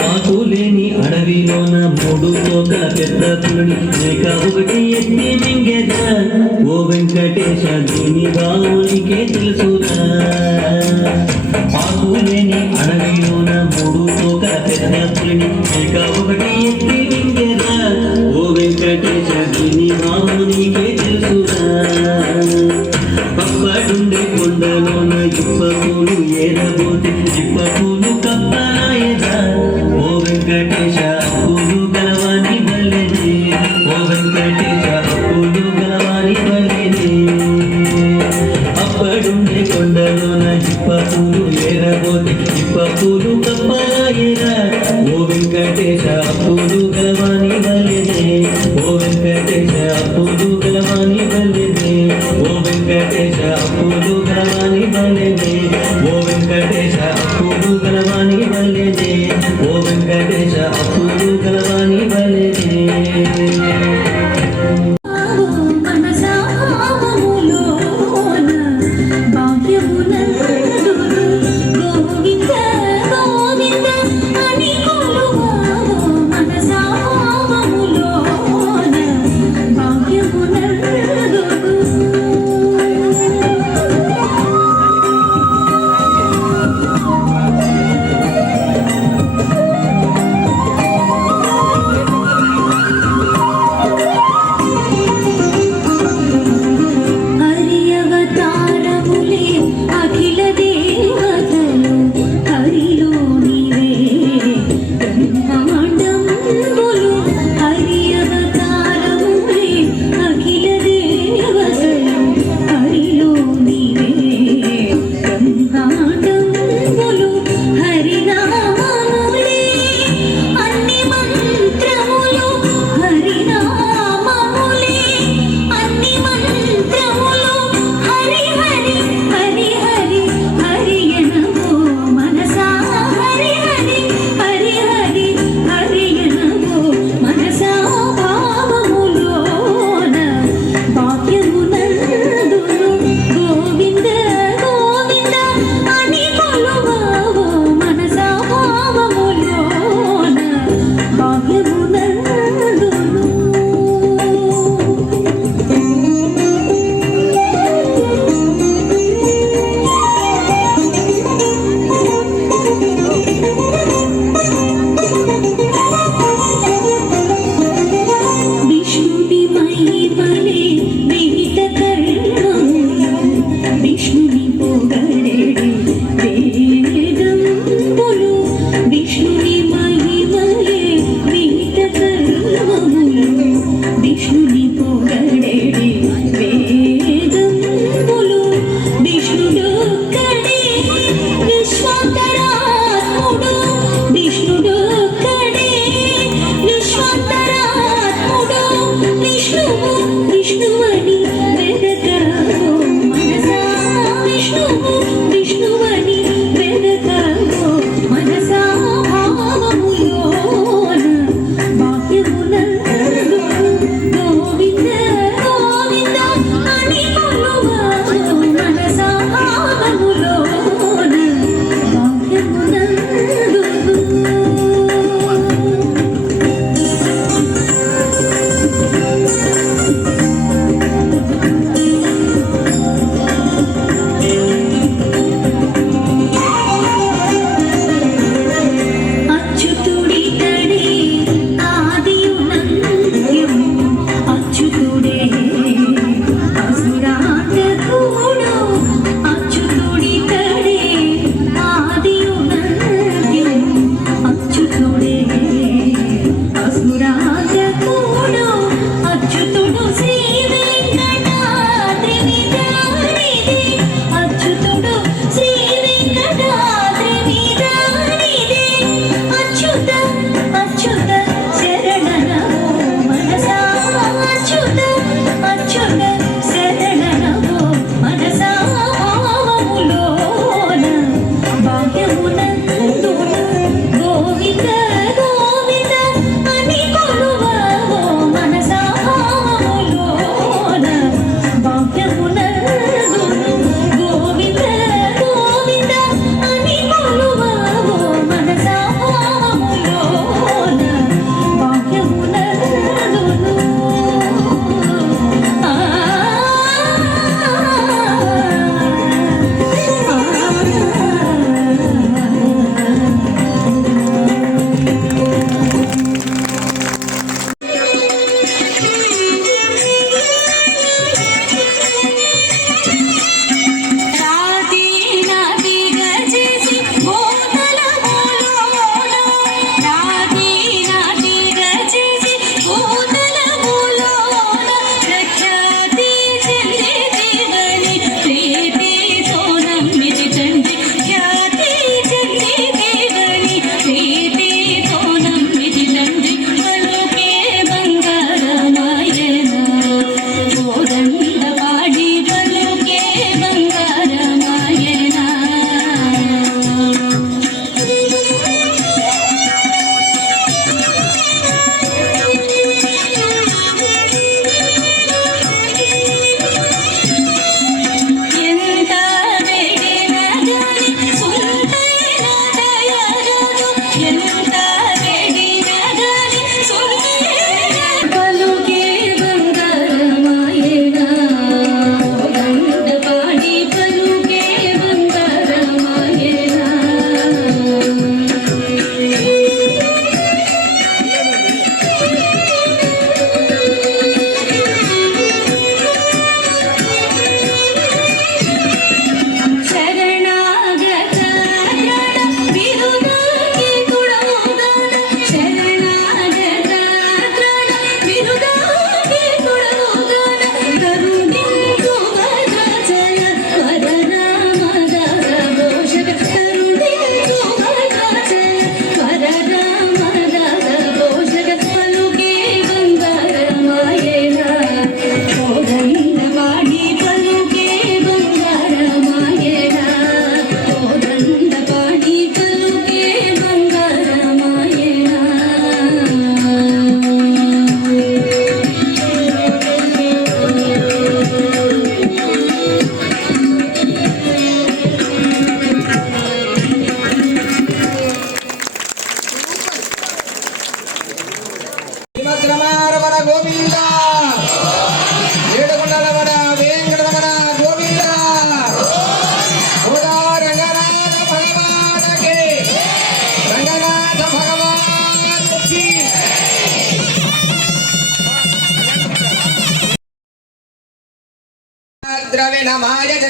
ఆకులేని అడవిలోన మూడు తోకల పెద్ద పులిని మేక ఒకటి ఎత్తి మింగేదా. ఓ వెంకటేశ దీని రావునికే తెలుసురా. ఆకులేని అడవిలోన మూడు తోకల పెద్ద పులిని మేక ఒకటి ఎత్తి మింగేదా. ఓ వెంకటేశ దీని రావునికే తెలుసురా. పప్పడుండే కొండలోన ఇప్పకూలు ఏరబోతే ఇప్పకూలు కప్పనాయదా. ఓ వెంకటేశ అప్పులు గలవాని బల్లెనే. ఓ వెంకటేశ అప్పులు గలవాని బల్లెనే. అప్పడుండే కొండలోన ఇప్పకూలు ఏరబోతే ఇప్పకూలు కప్పనాయదా. ఓ వెంకటేశ అప్పులు గలవాని బల్లెనే. ఓ వెంకటేశ అప్పులు గలవాని బల్లెనే. ఓ వెంకటేశ అప్పులు గలవాని బల్లెనే. ఓ వెంకటేశ అప్పులు గలవాని బల్లెనే. ఓ వెంకటేశ అప్పులు గలవాని బల్లెనే. భాగ్యమున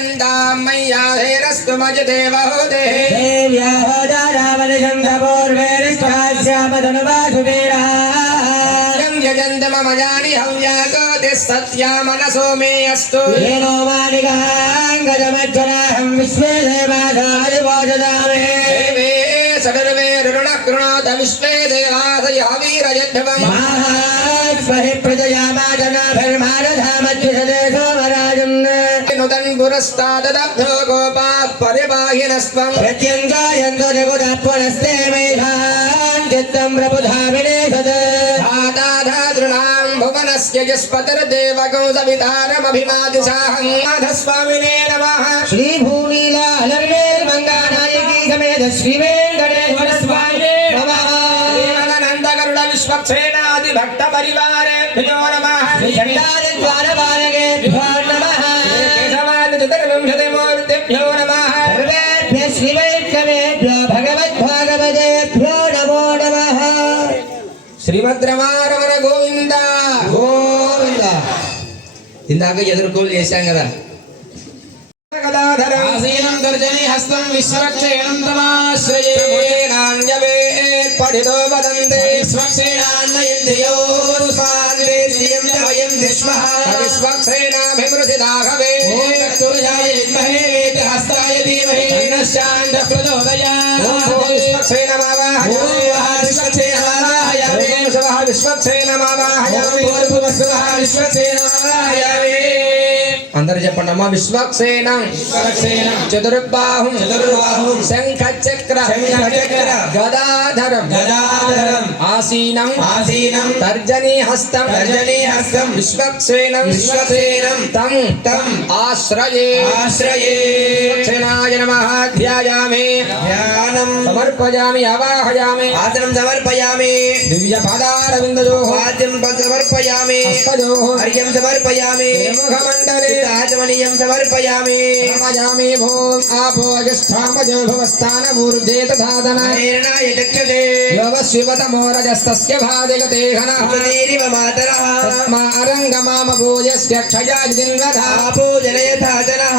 यन्तां मय्याधेरस्तु मजदेवहुते देव्याः दारावनिषन्दपूर्वेरिष्टास्यामधनुवासुदेरा यजन्त मम जानि हव्याकोति सत्या मनसो मे अस्तु येनो मानिकाङ्गजमज्वराहं विश्वे देवादादिवोजदामे देवे सदर्वे ऋणकृणोत विश्वे देवादयावीरयध्वम् महास्वहि प्रजयामाजनाभिर्मारधामज्जुषदेशोमराजन् नुदन् पुरस्तादब्धो गोपाः परिपाहिनस्त्वम् प्रत्यङ्गायन्तो जगुदात्मनस्ते मेधान् चित्तं प्रबुधाविनेशत् धाताधातॄणां भुवनस्य यस्पतिर्देवगौ सवितारमभिमादिशाहं नाथस्वामिने नमः श्रीभूनीलालर्वेर्मङ्गानायकी समेत श्रीवेङ्कटेश्वर स्वामिने नमः देवानन्दगरुड विश्वक्सेनादिभक्तपरिवारेभ्यो नमः श्रीषण्डादिद्वारपालकेभ्यो नमः केशवादिचतुर्विंशतिमूर्तिभ्यो नमः सर्वेभ्यः श्रीवैष्णवेभ्यो भगवद्भागवतेभ्यो नमो नमः శ్రీమద్రమారమణ గోవింద గోవింద ఇందాక ఎదుర్కోలు చేశాం కదా ఆసీనం దర్జని హస్తం విశ్వక్షేణం తమాశ్రయేణాన్యవే పఠితో వదంతే విశ్వక్షేణాన్నయంతియో స్వాదివేద్యం వయం దిష్మః విశ్వక్సేనాభిమృతిదాహవే ఓం తత్తుర్యాయ విద్మహే వేద హస్తాయ ధీమహి తన్నశ్చాంత ప్రచోదయాత్ ఓం విశ్వక్సేనమావాహయామి విశ్వక్షేణమావాహయామి ఓం శివః విశ్వక్సేనమావాహయామి ఓం భూర్భువస్సువః విశ్వక్షేణమావాహయామి అందరూ చెప్పండి అమ్మా విశ్వక్సేనం చతుర్బాహుం శంఖచక్ర గదాధరం ఆసీనం తర్జనీ హస్తం విశ్వక్సేనం తం ఆశ్రయే విశ్వక్సేనాయ నమః ధ్యాయామి సమర్పయామి అవాహయామి ఆసనం సమర్పయామి దివ్య పాదారవిందయోః వాద్యం సమర్పయామి హస్తయోః హర్యం సమర్పయామి ముఖమండలే ఆచమనీయం సమర్పయామి సమయామి భూం ఆపో అజస్థామజో భవస్థానమూర్జే తథాదన ప్రేరణాయ చక్షతే యోగశివతమోరజస్తస్య భాదిగతే ఘనః సునీరివ మాతరః తస్మా అరంగమామభూయస్య క్షయాదిన్వధ ఆపూజనయథా జనః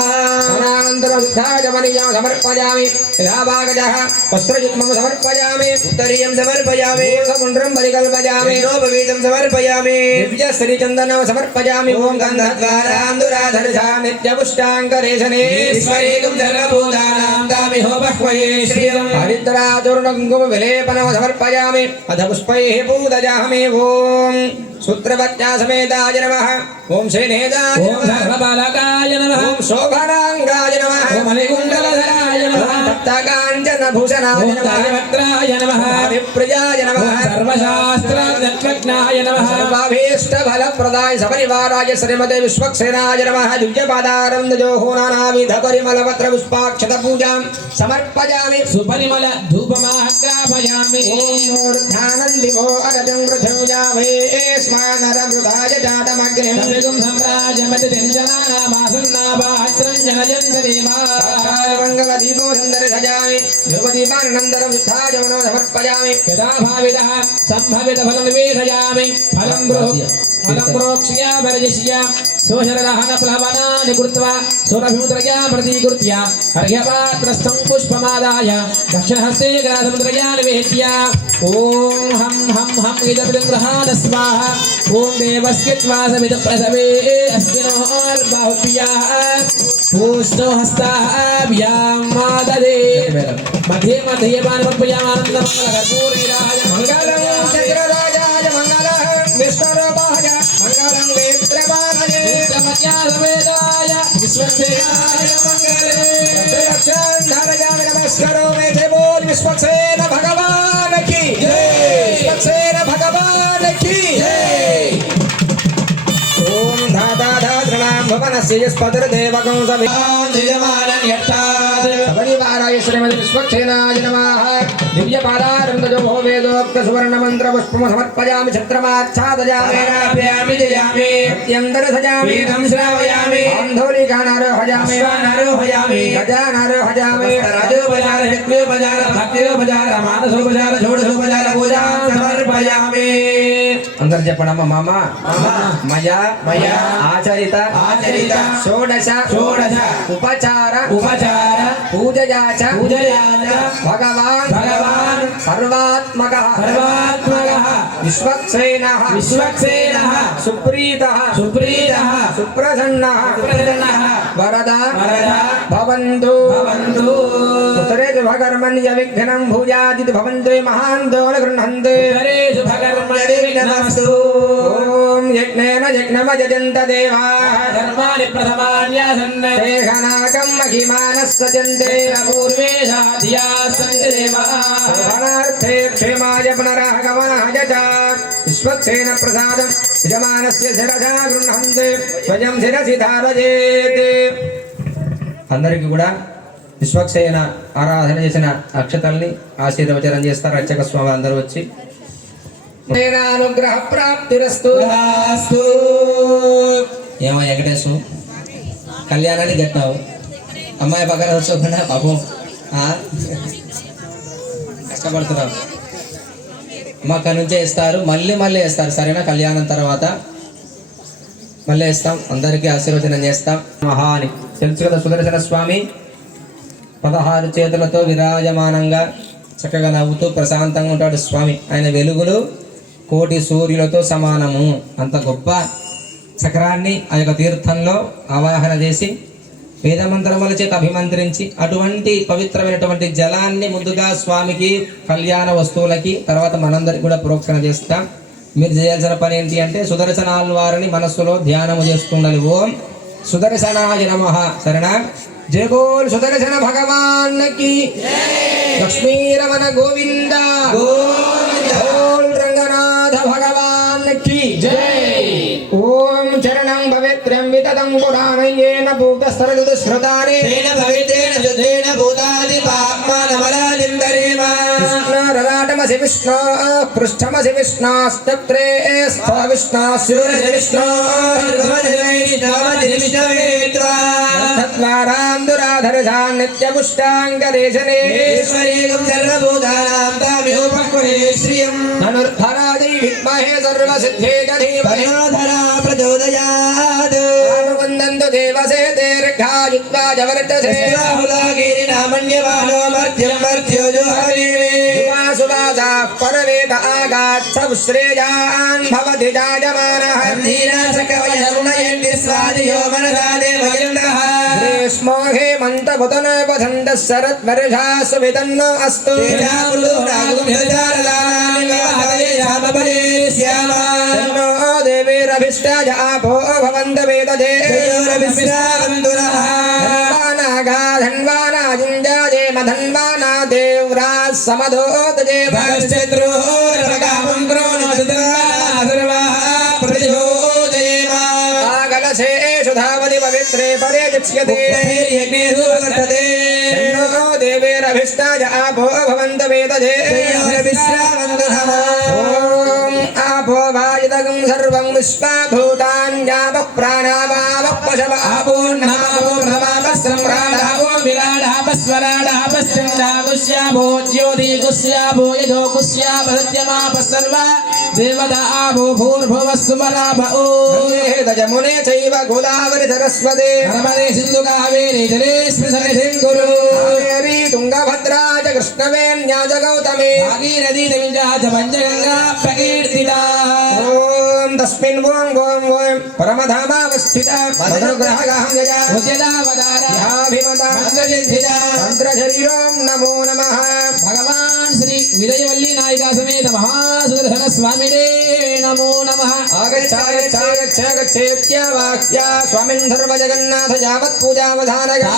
అనంతరం యుద్ధాజమనీయం సమర్పయామి యథాభాగజః వస్త్రయుగ్మం సమర్పయామి ఉత్తరీయం సమర్పయామి మూఢముండ్రం పరికల్పయామి నోపవీతం సమర్పయామి దివ్య శ్రీచందనం సమర్పయామి ఓం గంధద్వారాంధురాధరిషా నిత్యపుష్టాంకరేశనే ఈశ్వరేకం సర్వభూతానాం దామిహో బహ్వయే శ్రియం హరిద్రాచూర్ణకుంకుమ విలేపనం సమర్పయామి అథ పుష్పైః పూజయామి ఓం సూత్రవత్యా సమేతాయ నమః ఓం శేనేదాయ ఓం సర్వబాలకాయ నమః ఓం శోభనాంగాయ నమః ఓం మణికుండలధరాయ నమః ఓం తప్తకాంచన భూషణాయ ఓం నమః తారవక్త్రాయ నమః హరిప్రియాయ నమః ఓం సర్వశాస్త్రజ్ఞాయ నమః సర్వాభీష్ట ఫలప్రదాయ సపరివారాయ శ్రీమతే విశ్వక్సేనాయ నమః దివ్యపాదారందజోహో నానావిధ పరిమళపత్ర పుష్పాక్షత పూజాం సమర్పయామి సుపరిమళ ధూపమాగ్రాపయామి ఓం మూర్ధానందివో అరజం పృథివ్యామే స్మానరమృతాయ జాతమగ్నిం కవిగుం సమ్రాజమతి జనానామాసన్నాభాత్రం జనజంతదేవా మంగళదీపో సందరి సజామి ధ్రువదీపానందరం యుద్ధాజమనో సమర్పయామి యదా భావిదః సంభవిత ఫలం నివేదయామి ఫలం ప్రోక్ష్య పరిజస్య సోషరదహన ప్లవనాని కృత్వా సురభూద్రయా ప్రతికృత్య అర్ఘ్యపాత్రస్థం పుష్పమాదాయ దక్షిణహస్తే గ్రాసముద్రయా నివేద్య ఓం హం హం హం ఇదమిదం గృహాద స్వాహ ఓం దేవస్య త్వా సమిత ప్రసవే అస్తినోర్బాహుభ్యాః పూష్ణో హస్తాభ్యాం మాదదే మధ్యే మధ్యే పానమర్పయామానందమంగళకర్పూరీరాయ మంగళం చక్రరాజాయ మంగళః విశ్వరూపాయ మంగళం వేత్రపాణయే సమేతాయ విశ్వక్సేనాయ మంగళే ధరయామి నమస్కరోమి జై బోల్ విశ్వక్సేన భగవాన్ కి జై విశ్వక్సేన భగవాన్ కి జై ఓం ధాతాధాతృణాం భువనస్య యస్పతిర్దేవగం సపరివారాయ శ్రీమతి విశ్వక్సేనాయ నమః దివ్యపాదారందజో భో వేదోక్త సువర్ణ మంత్ర పుష్పము సమర్పయామి ఛత్రమాచ్ఛాదయామి నాభ్యామి జయామి అత్యంతర సజామి వేదం శ్రావయామి ఆంధోళికానారోహయామి అశ్వానారోహయామి గజానారోహయామి రాజోపచార శక్త్యోపచార భక్తియోపచార మానసోపచార షోడశోపచార పూజాం సమర్పయామి అందరు చెప్పండమ్మా. మమ మయా ఆచరిత షోడశ ఉపచార పూజయాచ భగవాన్ సర్వాత్మకః విశ్వక్సేనః సుప్రీతః సుప్రసన్నః వరద భవంతు ఉత్తరే శుభకర్మణ్య విఘ్నం భూయాదితి భవంతు మహాంతో న గృహంతు ఓం యజ్ఞేన యజ్ఞమజంత దేవాః ధర్మాని ప్రథమాన్యాసన్నే దేహనాకం మహిమానస్సజంతే పూర్వేషా ధియా సంతి దేవాః శోభనార్థే క్షేమాయ పునరాగమనాయ చ విశ్వక్సేన ప్రసాదం యజమానస్య శిరసా గృహంతే స్వయం శిరసి ధారయేత్. అందరికీ కూడా విశ్వక్సేన ఆరాధన చేసిన అక్షతల్ని ఆశీర్వచనం చేస్తారు అర్చక స్వామి అందరూ వచ్చి. అనుగ్రహ ప్రాప్తిరస్తు. ఏమో వెంకటేశు కళ్యాణాన్ని గట్టావు అమ్మాయి పక్కన వచ్చకుండా పాపం కష్టపడుతున్నావు. మాకు నుంచే ఇస్తారు, మళ్ళీ వేస్తారు. సరేనా? కళ్యాణం తర్వాత మళ్ళీ ఇస్తాం. అందరికీ ఆశీర్వచనం చేస్తాం. మహా అని తెలుసు కదా. సుదర్శన స్వామి 16 చేతులతో విరాజమానంగా చక్కగా నవ్వుతూ ప్రశాంతంగా ఉంటాడు స్వామి. ఆయన వెలుగులు 1,000,000 సూర్యులతో సమానము. అంత గొప్ప చక్రాన్ని ఆ యొక్క తీర్థంలో ఆవాహన చేసి వేదమంత్రముల చేత అభిమంత్రించి అటువంటి పవిత్రమైనటువంటి జలాన్ని ముందుగా స్వామికి, కళ్యాణ వస్తువులకి, తర్వాత మనందరికి కూడా ప్రోక్షణ చేస్తాం. మీరు చేయాల్సిన పని ఏంటి అంటే సుదర్శనాల వారిని మనస్సులో ధ్యానము చేస్తుండాలి. ఓం సుదర్శనాయ నమః. సరేనా? జయ బోల్ సుదర్శన భగవాన్ కి. లక్ష్మీరమణ గోవింద బోల్ రంగనాథ భగవాన్ కి జై. ఓం చరణం పవిత్రం వితతం పురాణయేన భూతస్తరదు శ్రుతాని తేన భవితేన శుద్ధేన భూతాది పాప్మానమలాదిందరేమ రరాటమసి విష్ణు పృష్ఠమసి విష్ణాస్తత్రే స్థ విష్ణాస్యూరసి విష్ణు తద్వారాందురాధరసాన్ నిత్యపుష్టాంగదేశనేశ్వరీం సర్వభూతానాం తామిహోపకురే శ్రియం ధనుర్ధరాది విద్మహే సర్వసిద్ధే ధీమహి ప్రచోదయాత్ వందంతు దేవసే దీర్ఘాయుత్వాయ వర్తసే నామన్యమానో మర్త్యం మర్త్యో జుహరీమే సువాసాః పరవేద ఆగాత్ సౌశ్రేయాన్ భవతి జాయమానః ధీరాసకవయరుణయంతి స్వాదియో మనసాదేవయండః గ్రీష్మో హేమంతపుతనపథంతః శరద్వర్షాసు వితన్నో అస్తు తన్నో దేవీరభిష్టాయ ఆపో భవంత వేదదే ధన్వానాజింజాయే మధన్వానా దేవ్రా సమధోదజే ఆగలశేషు ధావతి పవిత్రే పరే దిచ్యతే తన్నో దేవీరభిష్టాయ ఆపో భవంత వేదదే ఓం ఆపో వాయుదగం సర్వం విశ్వాభూతాన్యావః ప్రాణావావః పశవ ఆపూర్ణమాపో ప్రమాపః సంప్రాణాపో విరాడాపస్వరాడాపశ్చండాగుష్యాభో జ్యోతిగుష్యాభో యజోగుష్యాభృత్యమాపः సర్వ దేవతాభో భూర్భువः సుమనాభ యమునే చైవ గోదావరి సరస్వతి నర్మదే సింధు కావేరీ జలేస్మిన్ సన్నిధిం కురు కావేరీ తుంగభద్రా చ కృష్ణవేణ్యా చ గౌతమి భాగీరథీ తమించా చ పంచగంగా ప్రకీర్తితా ఓం తస్మిన్ ఓం ఓం ఓం పరమధామావస్థిత మధుగ్రహగహం యజ ఉద్యదావతారాభిమత మంత్రశరీరం నమో నమః. భగవాన్ శ్రీ విజయవల్లి నాయికా సమేత మహాసుదర్శన స్వామినే నమో నమః. ఆగచ్చాగచ్చాగచ్చేత్యవాక్య స్వామిన్ సర్వజగన్నాథ యావత్ పూజావధానగా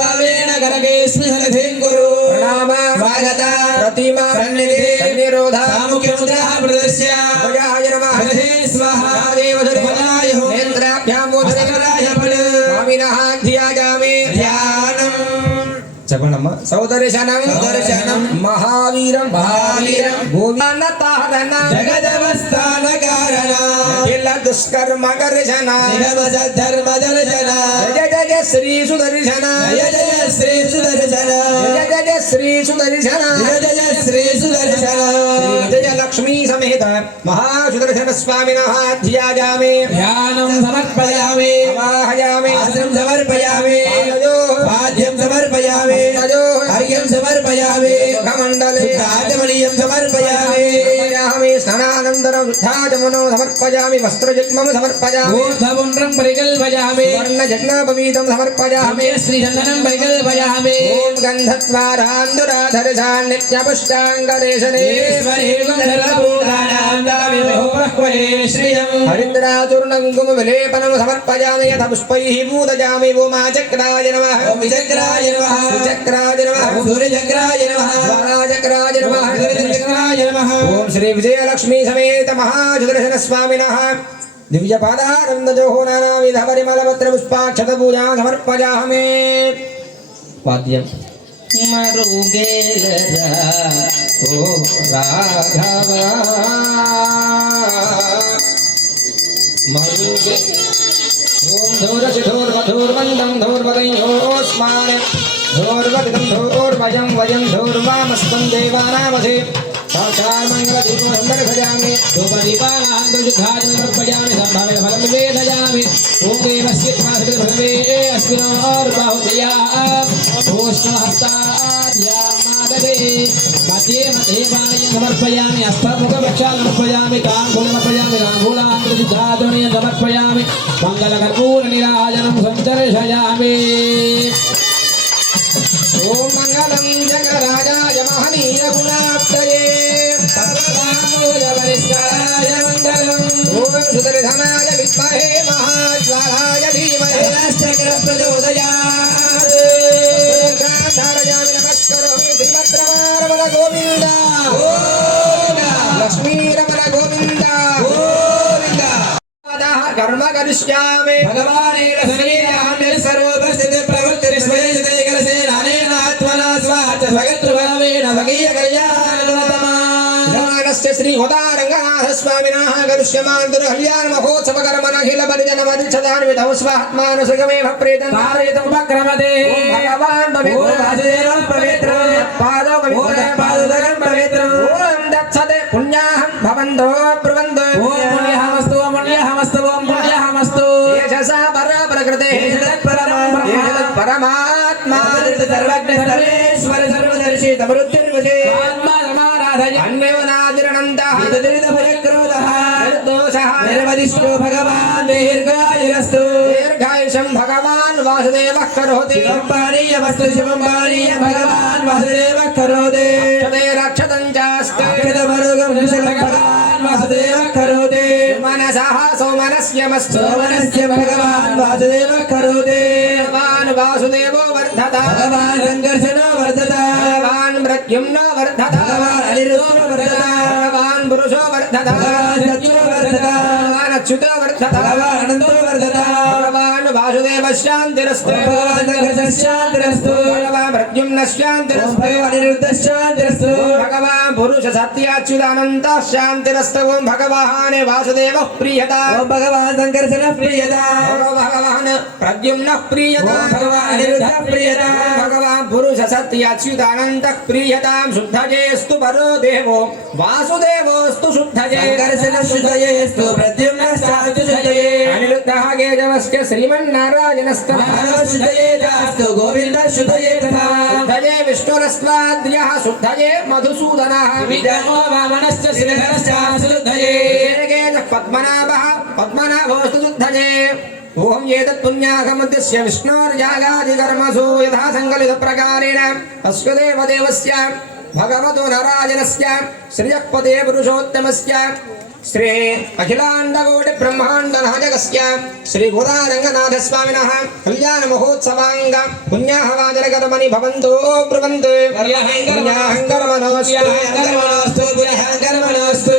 భావేన గరగేస్మి సన్నిధిం కురు ప్రణామ స్వాగత ప్రతిమ సన్నిధి సన్నిరోధ సాముఖ్యముద్రా ప్రదర్శ్య భుజాయ నమః హరే స్వాహా దేవధరే నేత్రాభ్యామోదరాయ స్వామినః ధ్యాయామి ధ్యానం. చెప్పండమ్మా. సౌదర్శనం మహావీరం గోవిందతారణ జగదవస్థాన కారణ కిల దుష్కర్మ గర్జన ధర్మ దర్శన జయ జయ శ్రీ సుదర్శన జయ జయ శ్రీ సుదర్శన జయ జయ శ్రీ సుదర్శన జయ జయ శ్రీ సుదర్శన జయ లక్ష్మీ लक्ष्मी समेत महासुदर्शन स्वामिनः ध्यायामि ध्यानं समर्पयामि आवाहयामि आसनं समर्पयामि वाद्यं समर्पयामि अर्घ्यं समर्पयामि कमण्डले आचमनीयं समर्पयामि स्नानानन्तरं शुद्धाचमनो समर्पयामि वस्त्रजग्मं समर्पयामि ऊर्ध्वपुण्ड्रं परिकल्पयामि वर्णजग्नोपवीतं समर्पयामि श्रीचन्दनं परिकल्पयामि ॐ गन्धद्वारान्दुराधरसान् नित्यपुष्टाङ्गरेशने हरिद्राचूर्णङ्कुमविलेपनं समर्पयामि यथ पुष्पैः पूजयामि उमाचक्राय नमः विचक्राय नमः चक्राय नमः सूर्यचक्राय नमः ज्वालाचक्राय नमः सूर्यचक्राय नमः ॐ श्री विजयलक्ष्मी समेत महासुदर्शन स्वामिनः दिव्यपादारविन्दजोः नानाविध परिमलपत्र पुष्पाक्षतपूजां समर्पयामि वाद्यं मरुगेलरा ओ राघव मरुगे ॐ धूरशिधूर्वधूर्वन्दं धूर्वदयोस्मान् धूर्वदिदं धूर्वयं वयं धूर्वामस्तं देवानामसे साक्षात् मङ्गलदीपं दर्शयामि धूपदीपानान्तर्जुद्धानं समर्पयामि सम्भाव्य फलं निवेदयामि ॐ देवस्य त्वासृतभवे अस्मिनोर्बाहुदया ओष्णहस्ताद्यामाददे मध्ये मध्ये पाणिं समर्पयामि हस्तमुखवक्षां समर्पयामि ताम्बूलमर्पयामि ताम्बूलान्तर्जुद्धाचमनीयं समर्पयामि मङ्गलकर्पूरनीराजनं सञ्चर्षयामि ॐ मङ्गलं जगराजाय महनीयगुणाप्तये सर्वकामोदपरिष्काराय मङ्गलम् ॐ सुदर्शनाय विद्महे महाज्वालाय धीमहि चक्रप्रचोदयात् धारयामि नमस्करोमि श्रीमद्रमारमण गोविन्द लक्ष्मीरमण गोविन्द कर्म करिष्यामि भगवानेन शरीरान्य सर्वोपस्थिते प्रवृत्तिर्स्वयजिते कलसेन अनेन आत्मना स्वाच स्वगतृभावेन स्वकीय कल्याणोत्तमा श्री होदारंगनाथ स्वामिनः करिष्यमान्तर्कल्याण महोत्सव कर्मणखिल परिजन वरिष्ठदान्वितौ स्वात्मानुसुगमे भप्रेतं कारयितुं उपक्रमते भगवान् वासुदेवः पवित्रः पादो पादोदकं पवित्रम् ॐ दत्सते पुण्याहं भवन्तो ब्रुवन्तो ॐ पुण्यहमस्तु पुण्यहमस्तु पुण्यहमस्तु यशसा परप्रकृते परमात्मा सर्वज्ञ सर्वेश्वर सर्वदर्शी समृद्धिर्वशे आत्मानमाराधय अन्यवनादिरणन्तः भयक्रोधः निर्दोषः निर्वदिष्टो भगवान् दीर्घायुरस्तु दीर्घायुषं भगवान् वासुदेवः करोति शिवं पानीयमस्तु शिवं पानीय भगवान् वासुदेवः करोति रक्षते रक्षतं चास्ते अक्षतमरुगं भगवान् वासुदेवः करोति मनसः सौमनस्यमस्तु सोमनस्य भगवान् वासुदेवः करोति भगवान् वासुदेवो वर्धत भगवान् सङ्कर्षणो वर्धत भगवान् मृत्युम्नो वर्धत भगवान् अनिरुद्धो वर्धत भगवान् पुरुषो वर्धत भगवान् सत्यो वर्धत भगवान् अच्युतो वर्धत भगवान् अनन्तो वर्धत भगवान् वासुदेव शान्तिरस्तु भगवान् सङ्कर्षशान्तिरस्तु भगवान् प्रद्युम्न शान्तिरस्तु भगवान् अनिरुद्धः शान्तिरस्तु भगवान् पुरुष सत्याच्युतानन्त शान्तिरस्तु ओं भगवान् वासुदेवः प्रीयता ॐ भगवान् सङ्कर्षणः प्रीयता भगवान् प्रद्युम्नः प्रीयता ॐ भगवान् अनिरुद्धः प्रीयता भगवान् पुरुष सत्याच्युतानन्तः प्रीयतां शुद्धजेस्तु परो देवो वासुदेवोस्तु शुद्धजे सङ्कर्षणशुद्धयेस्तु प्रद्युम्नश्चाच्युतये अनिरुद्धः केशवस्य श्रीमन्नारायणस्तः शुद्धये चास्तु गोविन्दशुद्धये तथा शुद्धजे विष्णुरस्वाद्यः शुद्धजे मधुसूदनः विजयो वामनश्च श्रीधरश्चाशुद्धये पद्मनाभः पद्मनाभोस्तु शुद्धजे ओम एतत् पुण्यागमद्यस्य विष्णोर्यागादिकर्मसु यथा सङ्कलितप्रकारेण तस्य देवदेवस्य भगवतो नारायणस्य श्रियःपदे पुरुषोत्तमस्य श्री अखिलाण्डकोटिब्रह्माण्डनायकस्य श्री गोदारङ्गनाथस्वामिनः कल्याणमहोत्सवाङ्ग पुण्याहवाचनकर्मणि भवन्तु ब्रुवन्तु पुण्यहङ्कर्मणोऽस्तु पुण्यहङ्कर्मणोऽस्तु पुण्यहङ्कर्मणोऽस्तु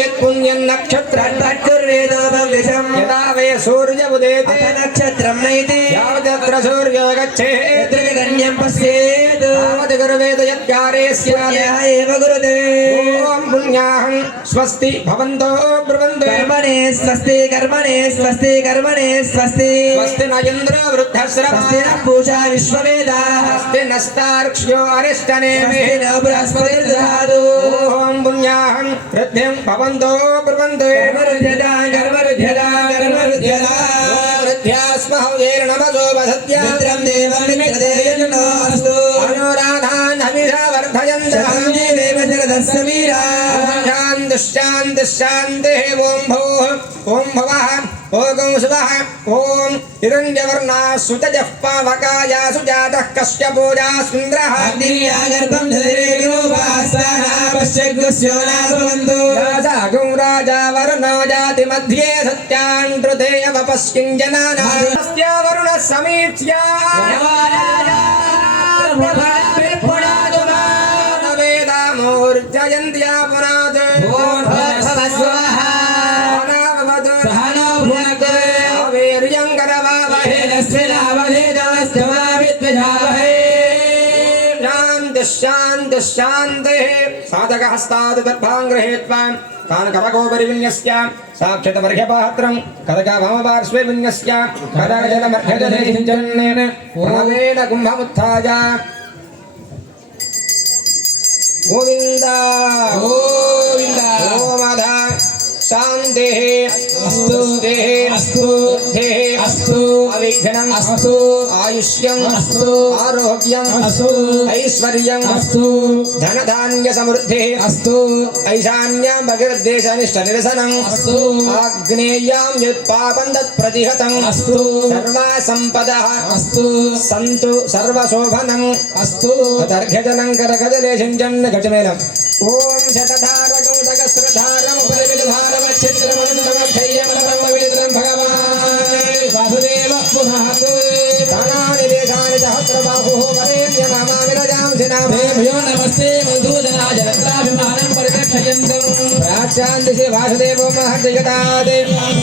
यत्पुण्यं नक्षत्रं तच्चुर्वेदो भव्यशं यदा वै सूर्य उदेते नक्षत्रं नैति यावदत्र सूर्यो गच्छेत् त्रिगण्यं पश्येत् तावद् गुरुवेद यद्गारे स्यात् एव गुरुते ॐ पुण्याहं स्वस्ति भवन्तो ब्रुवन्तु कर्मणे स्वस्ति कर्मणे स्वस्ति कर्मणे स्वस्ति स्वस्ति न इन्द्रो वृद्धश्रवा स्वस्ति न पूषा विश्ववेदाः स्वस्ति नस्तार्क्ष्यो अरिष्टनेमिः स्वस्ति न बृहस्पतिर्दधातु ॐ पुण्याहं वृद्धिं भवन्तो ब्रुवन्तु कर्मरुध्यता कर्मरुध्यता कर्मरुध्यता वृद्ध्यास्मः वेर्णमसो वसत्या मित्रं देवं मित्रदेयजनोऽस्तु अनुराधान् हविषा वर्धयन्तः देवेव जगदस्य वीरा शान्तिः शान्तिः ॐ भोः ॐ भवः ॐ सुवः ॐ हिरण्यवर्णा सुतजः पावकाया सुजातः कश्यपोजास्मिन्द्रः दिव्यागर्भं धरेगोपास्तानापश्यग्स्योनाभवन्तु राजा राजा वरुणो जाति मध्ये सत्यान् हृदयवपश्किञ्जनानास्य वरुणः समीच्य वेदामोर्जयन्त्या पुनात् शान्तिः शान्तिः साधकः हस्तात् दर्भां गृहीत्वा तान् करगोपरि विन्यस्य साक्षात् वर्घ्यपात्रं करगा वामपार्श्वे विन्यस्य करजलमर्घजले सिञ्चन्नेन प्रणवेन कुम्भमुत्थाय गोविन्द गोविन्द गोमाधा शान्तिः अस्तु अस्तु अस्तु अविघ्नं अस्तु आयुष्यं अस्तु आरोग्यं अस्तु ऐश्वर्यं अस्तु धनधान्य समृद्धिः अस्तु ऐशान्यां भगवद्देशनिष्ठनिरसनं अस्तु आग्नेयां यत्पापं तत्प्रतिहतम् अस्तु सर्वा सम्पदः अस्तु सन्तु सर्वशोभनम् अस्तु तदर्घ्यजलं करकदले सिञ्चन् घटमेलम् ॐ शतधारकं सहस्रधारं परिमितधारमच्छिद्रमनन्तमक्षय्यमलपरमविदित्रं भगवान् वासुदेवः पुनः धनानि देशानि सहस्रबाहुः वरेण्यनामा विरजां सिनाभ्यो नमस्ते मधुजनाय रत्राभिमानं परिरक्षयन्तम् प्राच्यान्दिशि वासुदेवो महर्जयतात्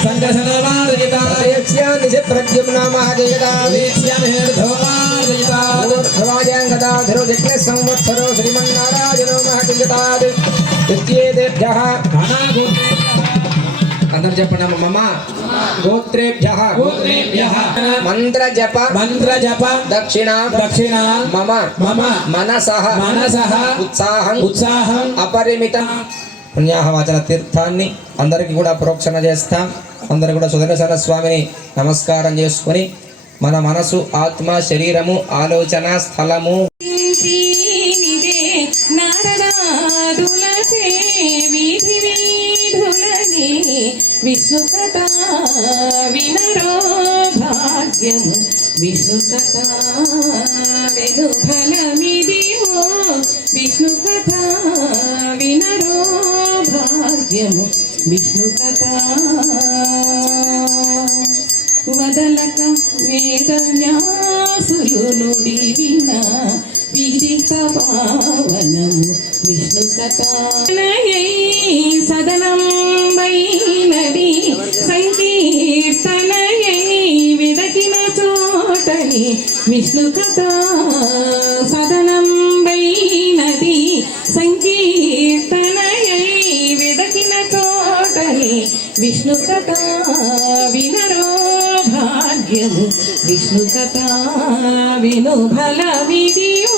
सङ्कर्षणमार्जयतात् यक्ष्यान्दिशि प्रद्युम्नो महर्जयतात् वीक्ष्यान्निर्धो मार्जयतात् ऊर्ध्वायां गदाधरो जिज्ञस्संवत्सरो श्रीमन्नारायणो महर्जयतात् इत्येतेभ्यः అందరు చెప్పండి మమ గోత్రేభ్యః మంత్ర జప దక్షిణ మమ మనసః ఉత్సాహం అపరిమితం పుణ్యాహవాచన తీర్థాన్ని అందరికీ కూడా ప్రోక్షణ చేస్తాం. అందరూ కూడా సుదర్శన స్వామిని నమస్కారం చేసుకుని మన మనసు ఆత్మ శరీరము ఆలోచన స్థలము విష్ణు కథా వినరో భాగ్యము విష్ణు కథా విను ఫలమిదివో విష్ణు కథా వినరో భాగ్యము విష్ణు కథా వదలక వేదవ్యాసులు నుడి విన విదిత పావనము విష్ణు కథా సదనం వైనది సంకీర్తనయై వెదకిన చోటని విష్ణు కథా సదనం వైనది సంకీర్తనయై వెదకిన చోటని విష్ణు కథా వినరో భాగ్యము విష్ణు కథా విను ఫల విదియో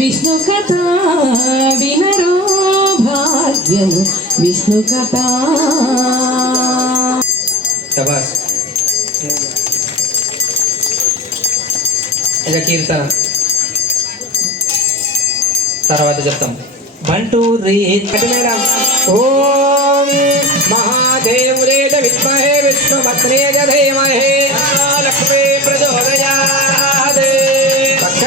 విష్ణు కథా వినరో భాగ్యము విష్ణు కథా. శభాష్. ఇక కీర్తన తర్వాత చెప్తాం. 1 2 3 ఓం మహాదేవ్రేత విద్మహే విష్ణుపత్నేయ ధీమహి లక్ష్మీ ప్రచోదయాత్.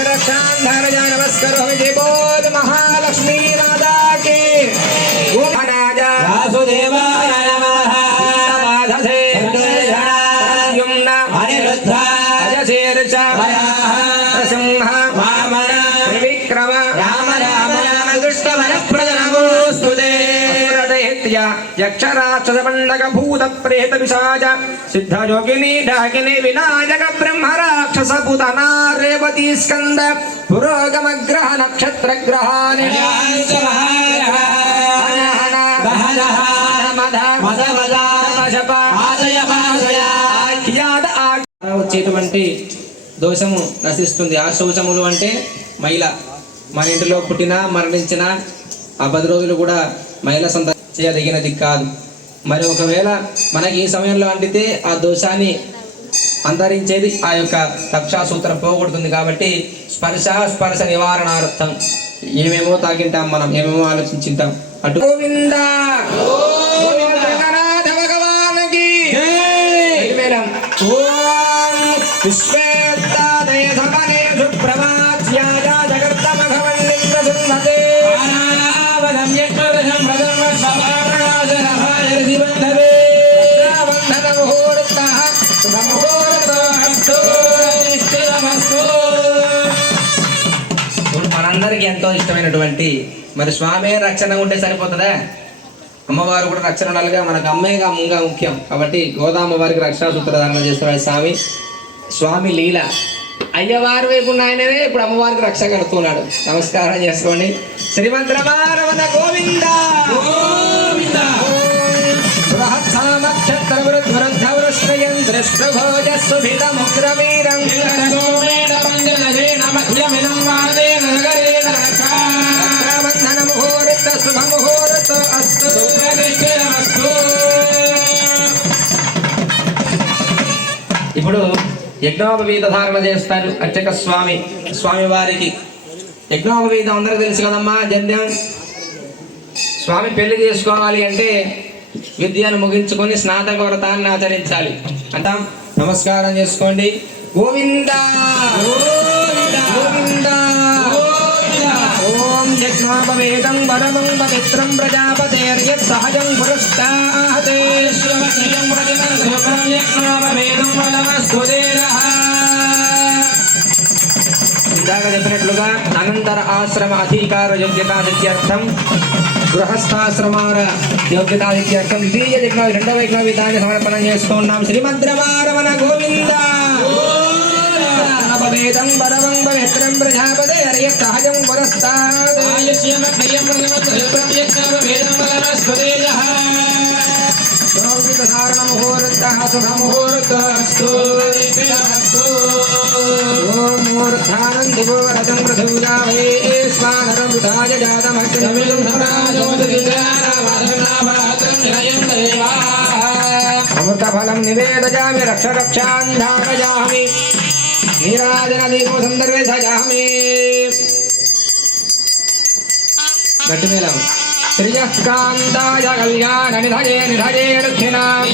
రక్షాంధరజా నమస్కరోమి జై బోల్ మహాలక్ష్మీ మాతా కీ. గోధనాజా వాసుదేవాయ నమః. వాధసే యుమ్న అనిరుద్ధ అజశీర్ష సింహ వామన త్రివిక్రమ రామ రామ రామ కృష్ణ వరప్రద నమోస్తుతే. दैत्य यक्षराक्षसमण्डक भूत प्रेत पिशाच सिद्धयोगिनी डाकिनी विनायक ब्रह्म राक्षस पुतना रेवती स्कंद पुरोगम ग्रह नक्षत्र ग्रहानि వచ్చేటువంటి దోషము నశిస్తుంది. ఆ శౌచములు అంటే మహిళ మన ఇంటిలో పుట్టినా మరణించిన ఆ 10 రోజులు కూడా మహిళ సంత చేయదగినది కాదు. మరి ఒకవేళ మనకి ఈ సమయంలో అంటితే ఆ దోషాన్ని అంతరించేది ఆ యొక్క రక్షాసూత్రం పోగొడుతుంది. కాబట్టి స్పర్శ నివారణార్థం ఏమేమో తాగింటాం, మనం ఏమేమో ఆలోచించింటాం. అటు గోవింద భగవానికి విశ్వేత్తాదయ సమనే సుప్రభాత్యాయ జగత్తమఘవన్నిం ప్రసున్నతే ఆనావనం యజ్ఞదశం ప్రథమ సమారణాజనహాయ రిధివంధవే వందన ముహూర్తః శుభముహూర్తమస్తు నిశ్చితమస్తు. మనందరికీ ఎంతో ఇష్టమైనటువంటి మరి స్వామి రక్షణ ఉంటే సరిపోతుందా? అమ్మవారు కూడా రక్షణ ఉండాలిగా. మనకు అమ్మేగా ముంగా ముఖ్యం. కాబట్టి గోదామ వారికి రక్షణ సూత్రధారణ చేస్తున్నాడు స్వామి లీల. అయ్యవారి వైపు ఆయననే ఇప్పుడు అమ్మవారికి రక్ష కడుతున్నాడు. నమస్కారం చేసుకోండి. శ్రీమంత్రమారవణ గోవింద గోవింద ఇప్పుడు యజ్ఞోపవీత ధారణ చేస్తారు అర్చక స్వామి వారికి. యజ్ఞోపవీతం అందరికీ తెలుసు కదమ్మా. జన్యం స్వామి పెళ్లి చేసుకోవాలి అంటే విద్యను ముగించుకొని స్నాతక వ్రతాన్ని ఆచరించాలి అంటాం. నమస్కారం చేసుకోండి. గోవింద గోవింద ఓం యజ్ఞోపవేదం పరమం పవిత్రం ప్రజాపతేర్యత్ సహజం పురస్తాతే శ్రమశ్రియం ప్రతిమం యజ్ఞోపవేదం బలమస్తుదేరః. ఇందాక చెప్పినట్లుగా అనంతర ఆశ్రమ అధికార యోగ్యతాదిత్యర్థం గృహస్థాశ్రమాల యోగ్యతాదిత్యర్థం ద్వితీయ యజ్ఞ 2వ యజ్ఞ విధాన్ని సమర్పణం చేస్తున్నాం. శ్రీమంత్రమారవణ గోవింద వేదం పరమం పవిత్రం ప్రజాపతే హరియత్ సహజం పురస్తాత్ ఆయుష్యమగ్నయం ప్రథమం యజ్ఞోపవేదం బలమస్తుదేరః. ధారణ ముహూర్తః శుభముహూర్తస్తు నిశ్చితమస్తు. ఓం మూర్ధానం దివోరథం పృథువ్యావే స్వానరం వృధాయ జాతమగ్నిమిదం అమృతఫలం నివేదయామి రక్షాన్ ధారయామి నీరాజన దీపం సందర్భే సజామి. గట్టి మేళం. శ్రీయకాంతాయ కళ్యాణ నిధయే దుఃఖినాయ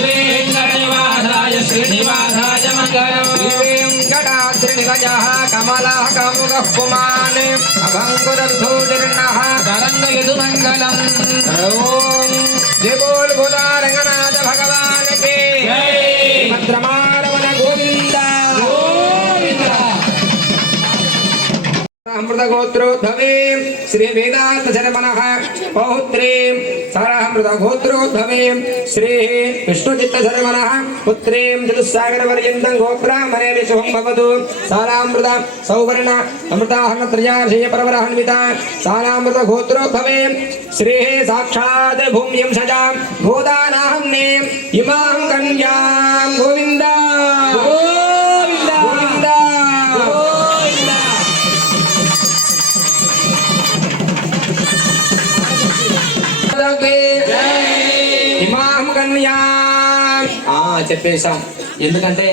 శ్రీనివాసాయ మంగళం. శ్రీవేంకటాద్రి నిలయః కమలః కముగః పుమాన్ అభంగురద్ధూర్ణః తరంగయదు మంగళం. ఓం జయ బోల్ బోలా రంగనాథ భగవాన్ కి జై. మంత్రమారవణ గోవింద గోవింద. అమృతగోత్రోద్భవీం శ్రీ వేదాంత శర్మణః పౌత్రీం సారామృతగోత్రోద్భవీం శ్రీ విష్ణుచిత్త శర్మణః పుత్రీం దిలుస్సాగరవర్యంతం గోబ్రాహ్మణే విశుభం భవతు. సారామృత సౌవర్ణ అమృతాహన త్రయాశయ పరవరహన్విత సారామృత గోత్రోద్భవీం శ్రీ సాక్షాత్ భూమ్యం సజాం గోదానాహన్నే ఇమాం కన్యాం. గోవింద గోవింద గోవింద గోవింద. ఇమాం కన్యా చెప్పేశాం. ఎందుకంటే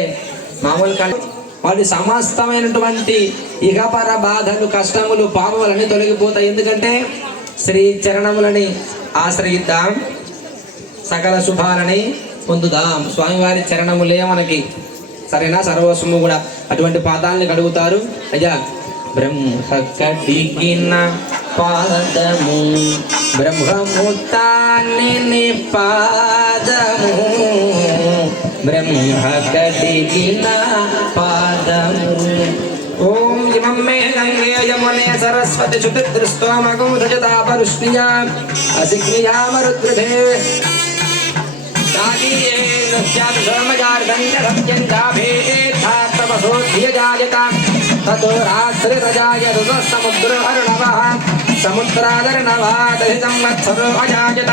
మామూలు వాటి సమస్తమైనటువంటి ఇహపర బాధలు కష్టములు పాపములన్నీ తొలగిపోతాయి. ఎందుకంటే శ్రీ చరణములని ఆశ్రయిద్దాం, సకల శుభాలని పొందుదాం. స్వామివారి చరణములే మనకి సరేనా సర్వస్వము కూడా. అటువంటి పాదాలని కడుగుతారు. అయ్యా బ్రహ్మ కడిగిన పాదము బ్రహ్మముతాన్ని పాదము బ్రహ్మ కడిగిన పాదము. ఓం ఇమం इमं मे गंगे यमुने सरस्वती शुद्धिस्तोमगुधजतापरुष्णिया असिग्निया मरुद्रधे ताकीये नस्यात् सोमजार्दन्यसत्यञ्जाभेत्थात्तपसोऽध्यजायता ततो रात्रिरजाय समुद्रहर्णवः समुद्रादर्णवादहितं मत्सरो अजायत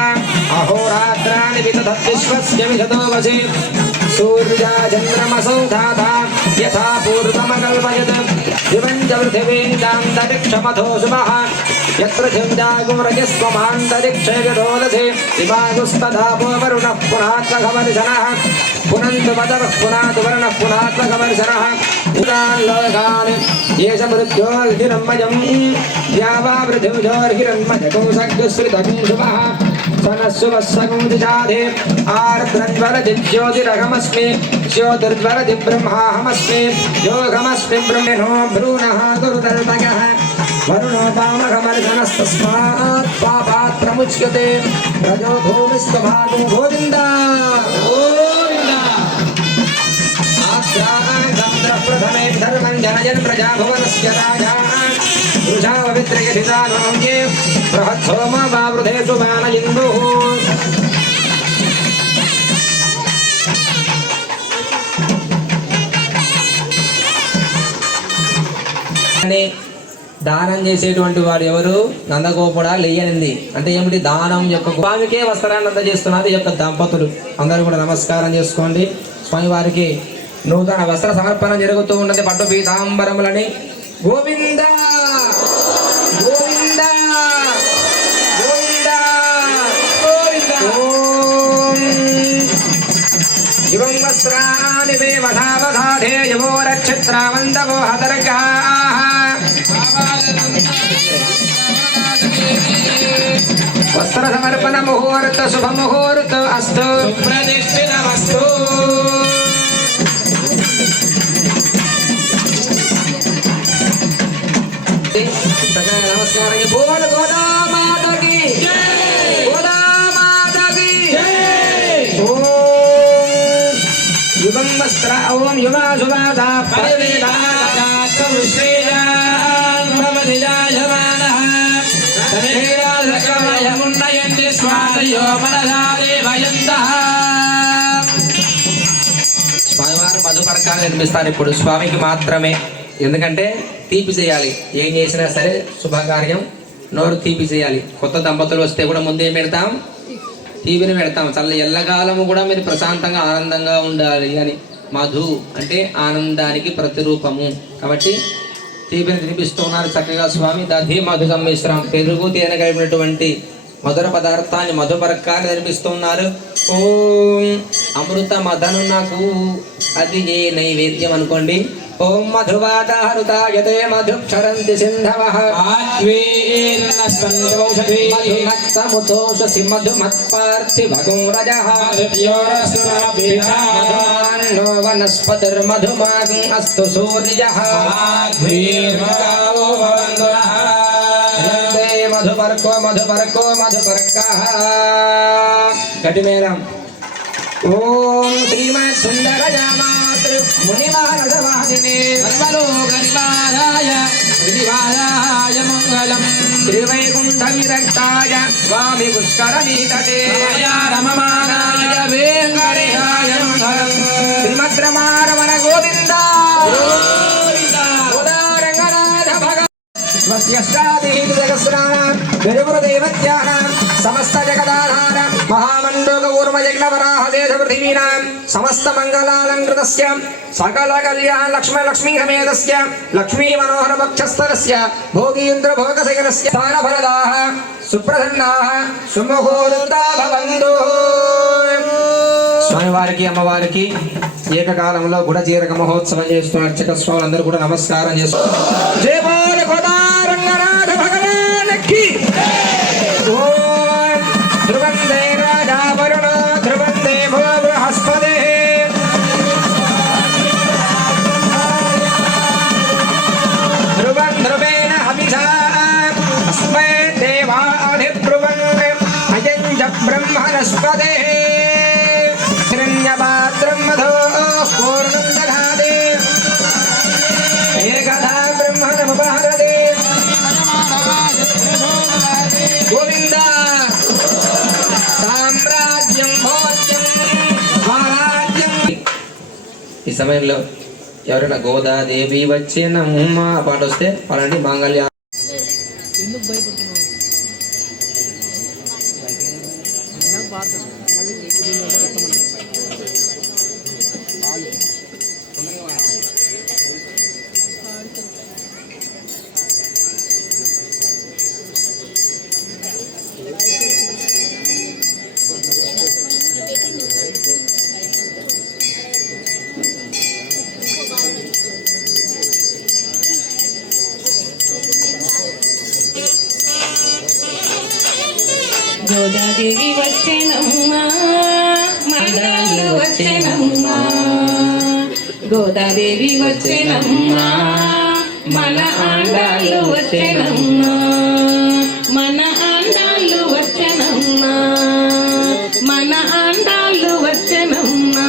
अहोरात्राणि विदधद्विश्वस्य विशतो वशे सूर्या चन्द्रमसौ धाता यथा पूर्वमकल्पयत् दिवं च पृथिवीं चान्तरिक्षमथो शुभः यत्र झञ्झागुरजस्वमान्तरिक्षे विरोदधे दिवागुस्तधापो वरुणः पुनात्मकवर्षणः पुनन्तु वदवः पुनातु वर्णः पुनात्मकवर्षणः उदान् लोकान् येष मृत्योर्हिरण्मयं द्यावा पृथिव्योर्हिरण्मयकं सग्रश्रितं शुभः सनस्सुवस्सगुदिजाधे आर्द्रन्वरदि ज्योतिरहमस्मि ज्योतिर्वरदि ब्रह्माहमस्मि योगमस्मि ब्रह्मणो भ्रूणः गुरुतल्पयः वरुणो पामहमर्दनस्तस्मात् पापात् प्रमुच्यते रजो भूमिस्त्वभागो गोविन्दा प्रथमे धर्मं जनयन् प्रजा भुवनस्य राजा वृषा पवित्रयधितानोऽन्ये बृहत्सोम वावृधे सुबाणलिङ्गुः దానం చేసేటువంటి వాడు ఎవరు? నందగోపుడా లేయనింది. అంటే ఏమిటి? దానం యొక్క స్వామికే వస్త్రాన్ని అందజేస్తున్నారు ఈ యొక్క దంపతులు. అందరూ కూడా నమస్కారం చేసుకోండి. స్వామివారికి నూతన వస్త్ర సమర్పణ జరుగుతూ ఉన్నది. పట్టు పీతాంబరములని గోవింద గోవింద గోవింద గోవింద ఓం ఇవం వస్త్రాని మే వధావధాధే యవో రక్షత్రావందవో హతర్గాః వస్త్ర సమర్పణ ముహూర్త శుభ ముహూర్త అస్తు ప్రతిష్ఠితమస్తు. నమస్కారం. బోల్ గోదా మాతకి గోదా మాతకి ఓం యుగం వస్త్ర ఓం యుగా సువాస స్వామివారు మధుపరకాలు నిర్మిస్తారు ఇప్పుడు స్వామికి మాత్రమే. ఎందుకంటే తీపి చేయాలి. ఏం చేసినా సరే శుభకార్యం నోరు తీపి చేయాలి. కొత్త దంపతులు వస్తే కూడా ముందు ఏం పెడతాం? తీపిని పెడతాం. చల్ల ఎల్లకాలము కూడా మీరు ప్రశాంతంగా ఆనందంగా ఉండాలి అని. మధు అంటే ఆనందానికి ప్రతిరూపము కాబట్టి తీపిని తినిపిస్తున్నారు చక్కగా స్వామి. దధి మధు సమ్మిశ్రం పెరుగు తేనె కలిపినటువంటి మధుర పదార్థాన్ని మధుపరకాన్ని నిర్మిస్తున్నారు. ఓం అమృత మదను నాకు అది ఏ నైవేద్యం అనుకోండి. ఓం మధువాతాహృతాయతే మధుక్షరంతి సింధవః మధునక్తముతోషసి మధుమత్పార్థివగోరజః మధుమాన్నో వనస్పతిర్మధుమాగం అస్తు సూర్యః మధుపర్కో మధుపర్కో మధుపర్కః గటిమేరం. ఓం శ్రీమత్ సుందరజామాతృ మునిమానసవాహినే సర్వలోకనివారాయ శ్రీనివాసాయ మంగళం. శ్రీవైకుంఠ విరక్తాయ స్వామి పుష్కరణీతటే రమమానాయ వేంకటేశాయ మంగళం. శ్రీమద్రమారమణ గోవింద గోదారంగనాథ భగ సమస్త జగదాధార మహామండోగ ఊర్మయజ్ఞవరాహదేశ పృథివీనాం సమస్త మంగళాలంకృతస్య సకల కళ్యాణ లక్ష్మీ సమేతస్య లక్ష్మీ మనోహర వక్షస్థలస్య భోగీంద్ర భోగశయనస్య స్థానఫలదాః సుప్రసన్నాః సుముహూర్తా భవంతు. స్వామివారికి అమ్మవారికి ఏకకాలంలో గుడచీరక మహోత్సవం చేస్తున్న అర్చక స్వాములందరూ కూడా నమస్కారం చేస్తున్నారు. జయ బోల గోదారంగనాథ భగవానికి. ఓం ధ్రువందే రాజా వరుణ ధ్రువందే భో బృహస్పతే ధ్రువం ధ్రువేణ హవిషా అస్మై దేవాధిబ్రువన్ అయం చ బ్రహ్మణస్పతే హిరణ్యపాత్రం మధో పూర్ణం దధాతే ఏకదా బ్రహ్మణము సమయంలో ఎవరైనా గోదాదేవి వచ్చేనమ్మ పాట వస్తే పాడండి. మాంగళ్య గోదాదేవి వచ్చేనమ్మా, మంగళాలు వచ్చేనమ్మా. గోదాదేవి వచ్చేనమ్మా, మన ఆండాళ్ళు వచ్చేనమ్మా, మన ఆండాళ్ళు వచ్చేనమ్మా, మన ఆండాళ్ళు వచ్చేనమ్మా.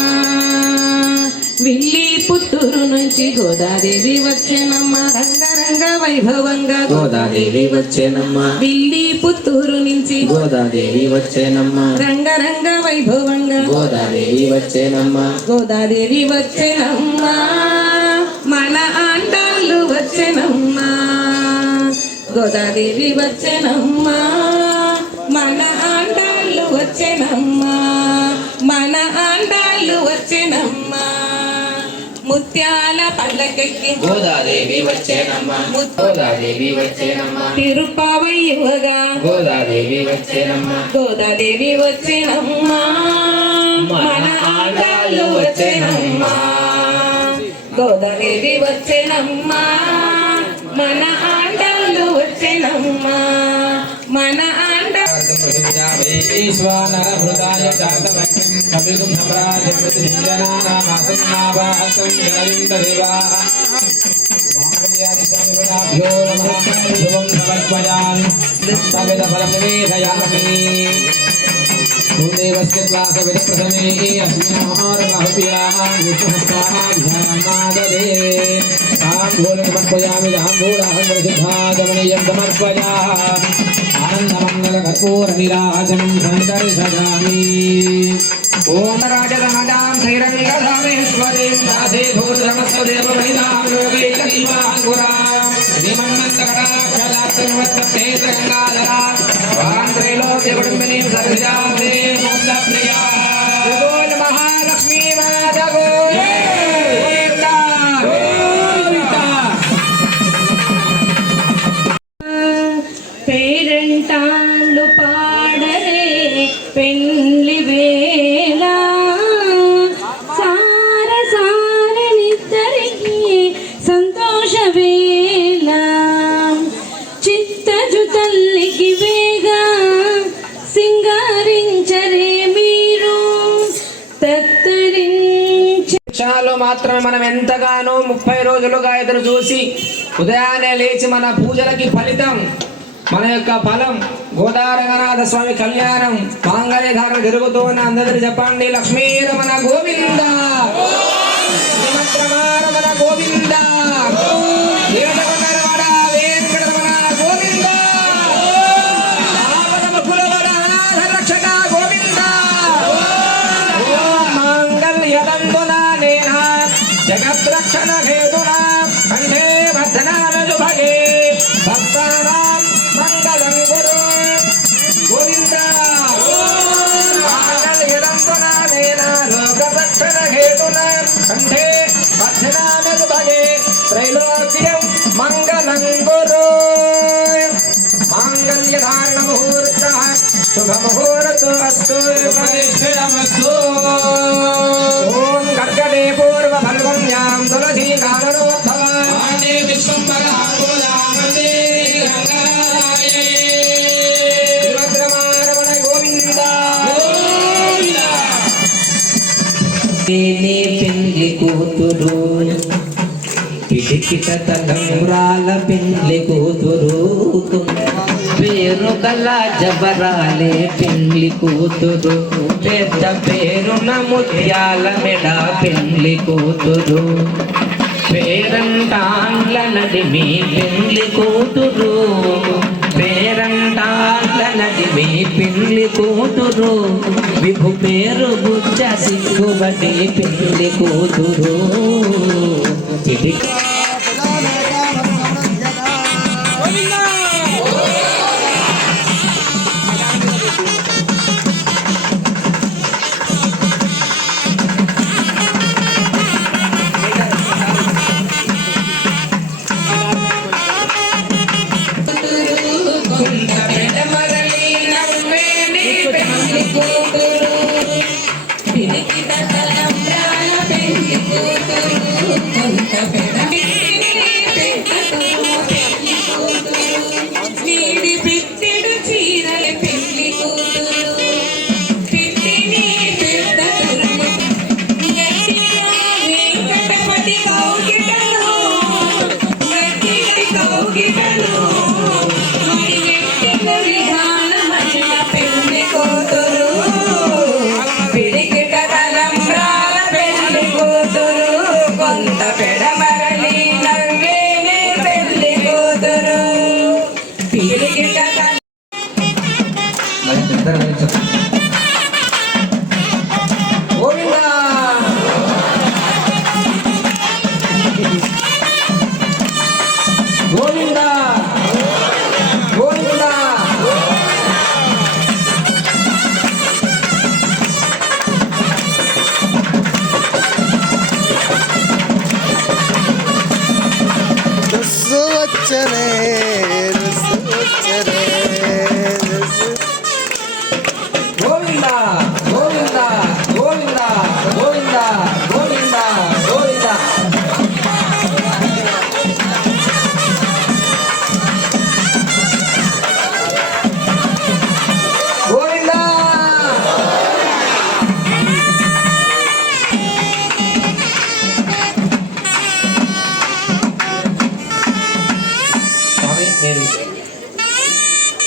విల్లి పుత్తూరు నుంచి గోదాదేవి వచ్చేనమ్మా, రంగరంగ వైభవంగా గోదాదేవి వచ్చేనమ్మా, విల్లి పుత్తూరు నుంచి గోదాదేవి వచ్చేనమ్మా, రంగరంగ వైభవంగా గోదాదేవి వచ్చేనమ్మా, గోదాదేవి వచ్చేనమ్మా, మన ఆండాళ్ళు వచ్చేనమ్మా. గోదాదేవి వచ్చేనమ్మా, మన ఆండాళ్ళు వచ్చేనమ్మా, మన ఆండాళ్ళు వచ్చేనమ్మా. ముత్యాల పల్లకెక్కి గోదాదేవి వచ్చేనమ్మా, గోదాదేవి వచ్చేనమ్మా, తిరుపావయ్యవగా గోదాదేవి వచ్చేనమ్మా, గోదాదేవి వచ్చేనమ్మా, మన ఆండాళ్ళు వచ్చేనమ్మా. గోదాదేవి వచ్చేనమ్మా, మన ఆండాళ్ళు వచ్చేనమ్మా, మన ఆండా ఈశ్వరహృదాయ జాతవక్రం కవిగుం సమ్రాజనామాసన్నావాసం జనవిందదేవా మాంగళ్యాది స్వామిభ్యో నమః శుభం సమర్పయామి తవేద ఫలం నివేదయామి భూదేవస్య త్వాసవిద ప్రథమే అస్మిన్నాహారమహప్యాః విష్ణుస్వాహాధ్యానాదదే తాంబూలం సమర్పయామి తాంబూలాహం పరిశుద్ధాగమనీయం సమర్పయామి ఆనందమంగళ కర్పూర నీరాజనం సందర్శయామి. ఓం రాజధనదాం శ్రీరంగధామేశ్వరీం దాసే భూతమస్తదేవ వనితాం లోకైకదీపాంకురాం శ్రీమన్మంతకటాక్షలాత్రం వత్తేత్రగంగాధరా వాం త్రైలోక్యకుటుంబినీం సర్వజాతే ముక్తప్రియా గోవింద మహాలక్ష్మీ మాత గోవింద గోవింద. పేరంటాళ్ళు పాడరే పెళ్లి వేళ సార సారనిద్దరికి సంతోష వేళ చిత్తజు తల్లికి వేగా సింగారించరే మీరు తత్తరించ. క్షణాల్లో మాత్రమే మనం ఎంతగానో 30 రోజులుగా ఎదురు చూసి ఉదయాన్నే లేచి మన పూజలకి ఫలితం మన యొక్క ఫలం గోదారంగనాథ స్వామి కళ్యాణం మాంగళ్యధారణ జరుగుతూ ఉన్న అందరూ చెప్పండి. లక్ష్మీ రమణ గోవింద, శ్రీమద్రమణ గోవింద, వీరటకొండరమణ వెంకటరమణ గోవింద, ఆపదముకులవర రక్షక గోవింద. ఓం మాంగళ్యదందున నేన జగద్రక్షణ హేతునా కంఠే వర్ధనాన శుభగే భక్తానాం మంగళం గురు గోవింద. మాంగళ్యదందున నేన లోకరక్షణ హేతునా కంఠే వర్ధనాన శుభగే త్రైలోక్యం మంగళం గురు. మాంగళ్యధారణ ముహూర్త శుభ ముహూర్త అస్తు ప్రతిష్ఠితమస్తు. ఓం కర్కటే పూర్వ ఫల్గుణ్యాం తులసీ కాననోద్భవ ఆండే విశ్వంబరా గోదావరి గంగాయే శ్రీమద్రమణ గోవింద గోవింద. పెండ్లి కూతురు పిడికిట తలంబ్రాల పెండ్లి కూతురు పేరు గల జబరాలే పెండ్లి కూతురు పెద్ద పేరున ముత్యాల మెడ పెండ్లి కూతురు పేరంటాండ్ల నడిమి పెండ్లి కూతురు పేరంటాండ్ల నడిమి పెళ్లి కూతురు విభు పేరు బుచ్చ సిగ్గుబడి పెళ్లి కూతురు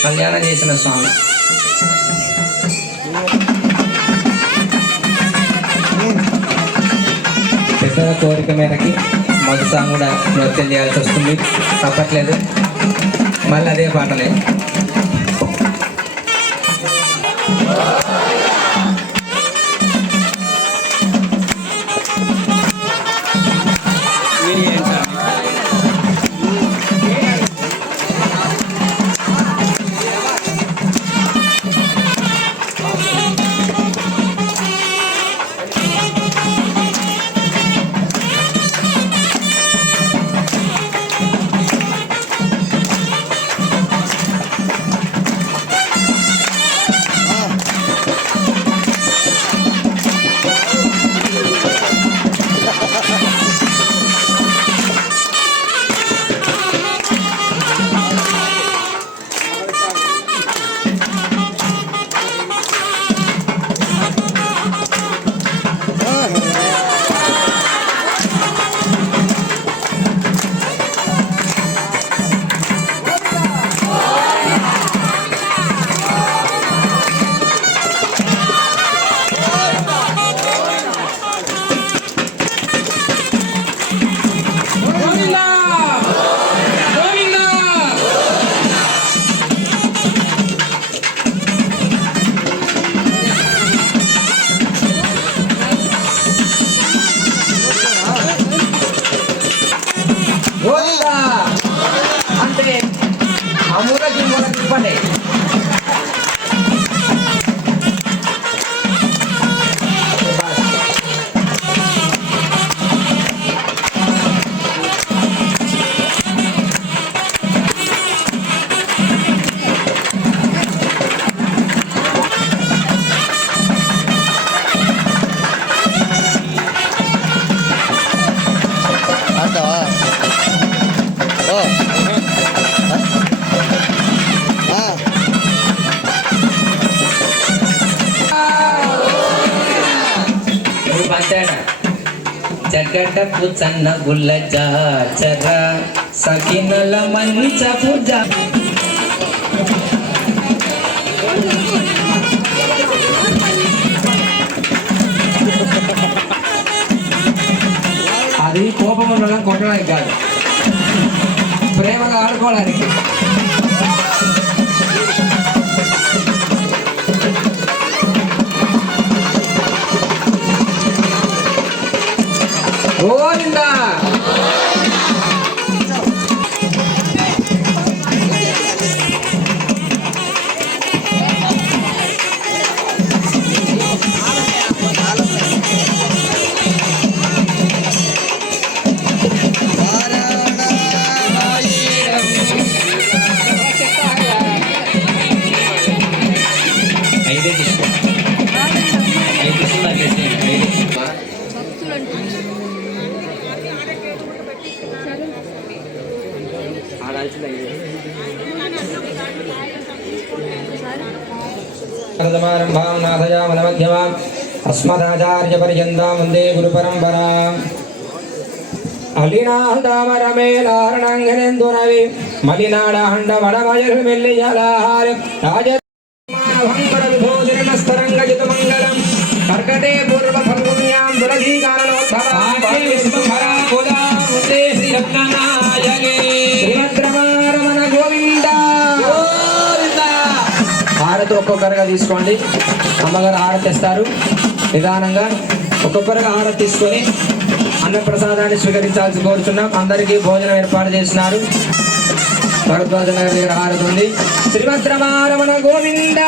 కళ్యాణం చేసిన స్వామి పెద్దల కోరిక మేరకి మొదటి కూడా నృత్యం చేయాల్సి వస్తుంది, తప్పట్లేదు. మళ్ళీ అదే పాటలే. అంటే అమూలకి మూలకి ఇవ్వండి. జగడపు చన్న గుల్ల జాచర సకినల మంచపు అది కోపం ఉండడం కొట్టడానికి కాదు, ప్రేమగా ఆడుకోవడానికి. గోవిందా. ఐదే తీసుకో. ఐదు తీసుకో, నాకు వేసేయండి. సమారంభాం నాథయామనమధ్యమాం అస్మదాచార్యపర్యంతాం వందే గురుపరంపరాం. అలినాదామరమేలారణంగనేందునవి మలినాడాండ వడమజలు మెల్లియలాహారం రాజమానభంకర విభూతిరమస్తరంగజితమంగళం కర్కటే పూర్వ ఫల్గుణ్యాం దురధీకారణోద్భవాం శ్రీమద్రమారమణ గోవింద. హారతి ఒక్కొక్కరుగా తీసుకోండి. అమ్మగారు హారతి ఇస్తారు. నిదానంగా ఒక్కొక్కరుగా హారతి తీసుకొని అన్నప్రసాదాన్ని స్వీకరించాల్సి కోరుతున్నాం. అందరికీ భోజనం ఏర్పాటు చేసినారు. భరద్వాజ నగర్ దగ్గర హారతి ఉంది. శ్రీమద్రమారమణ గోవింద.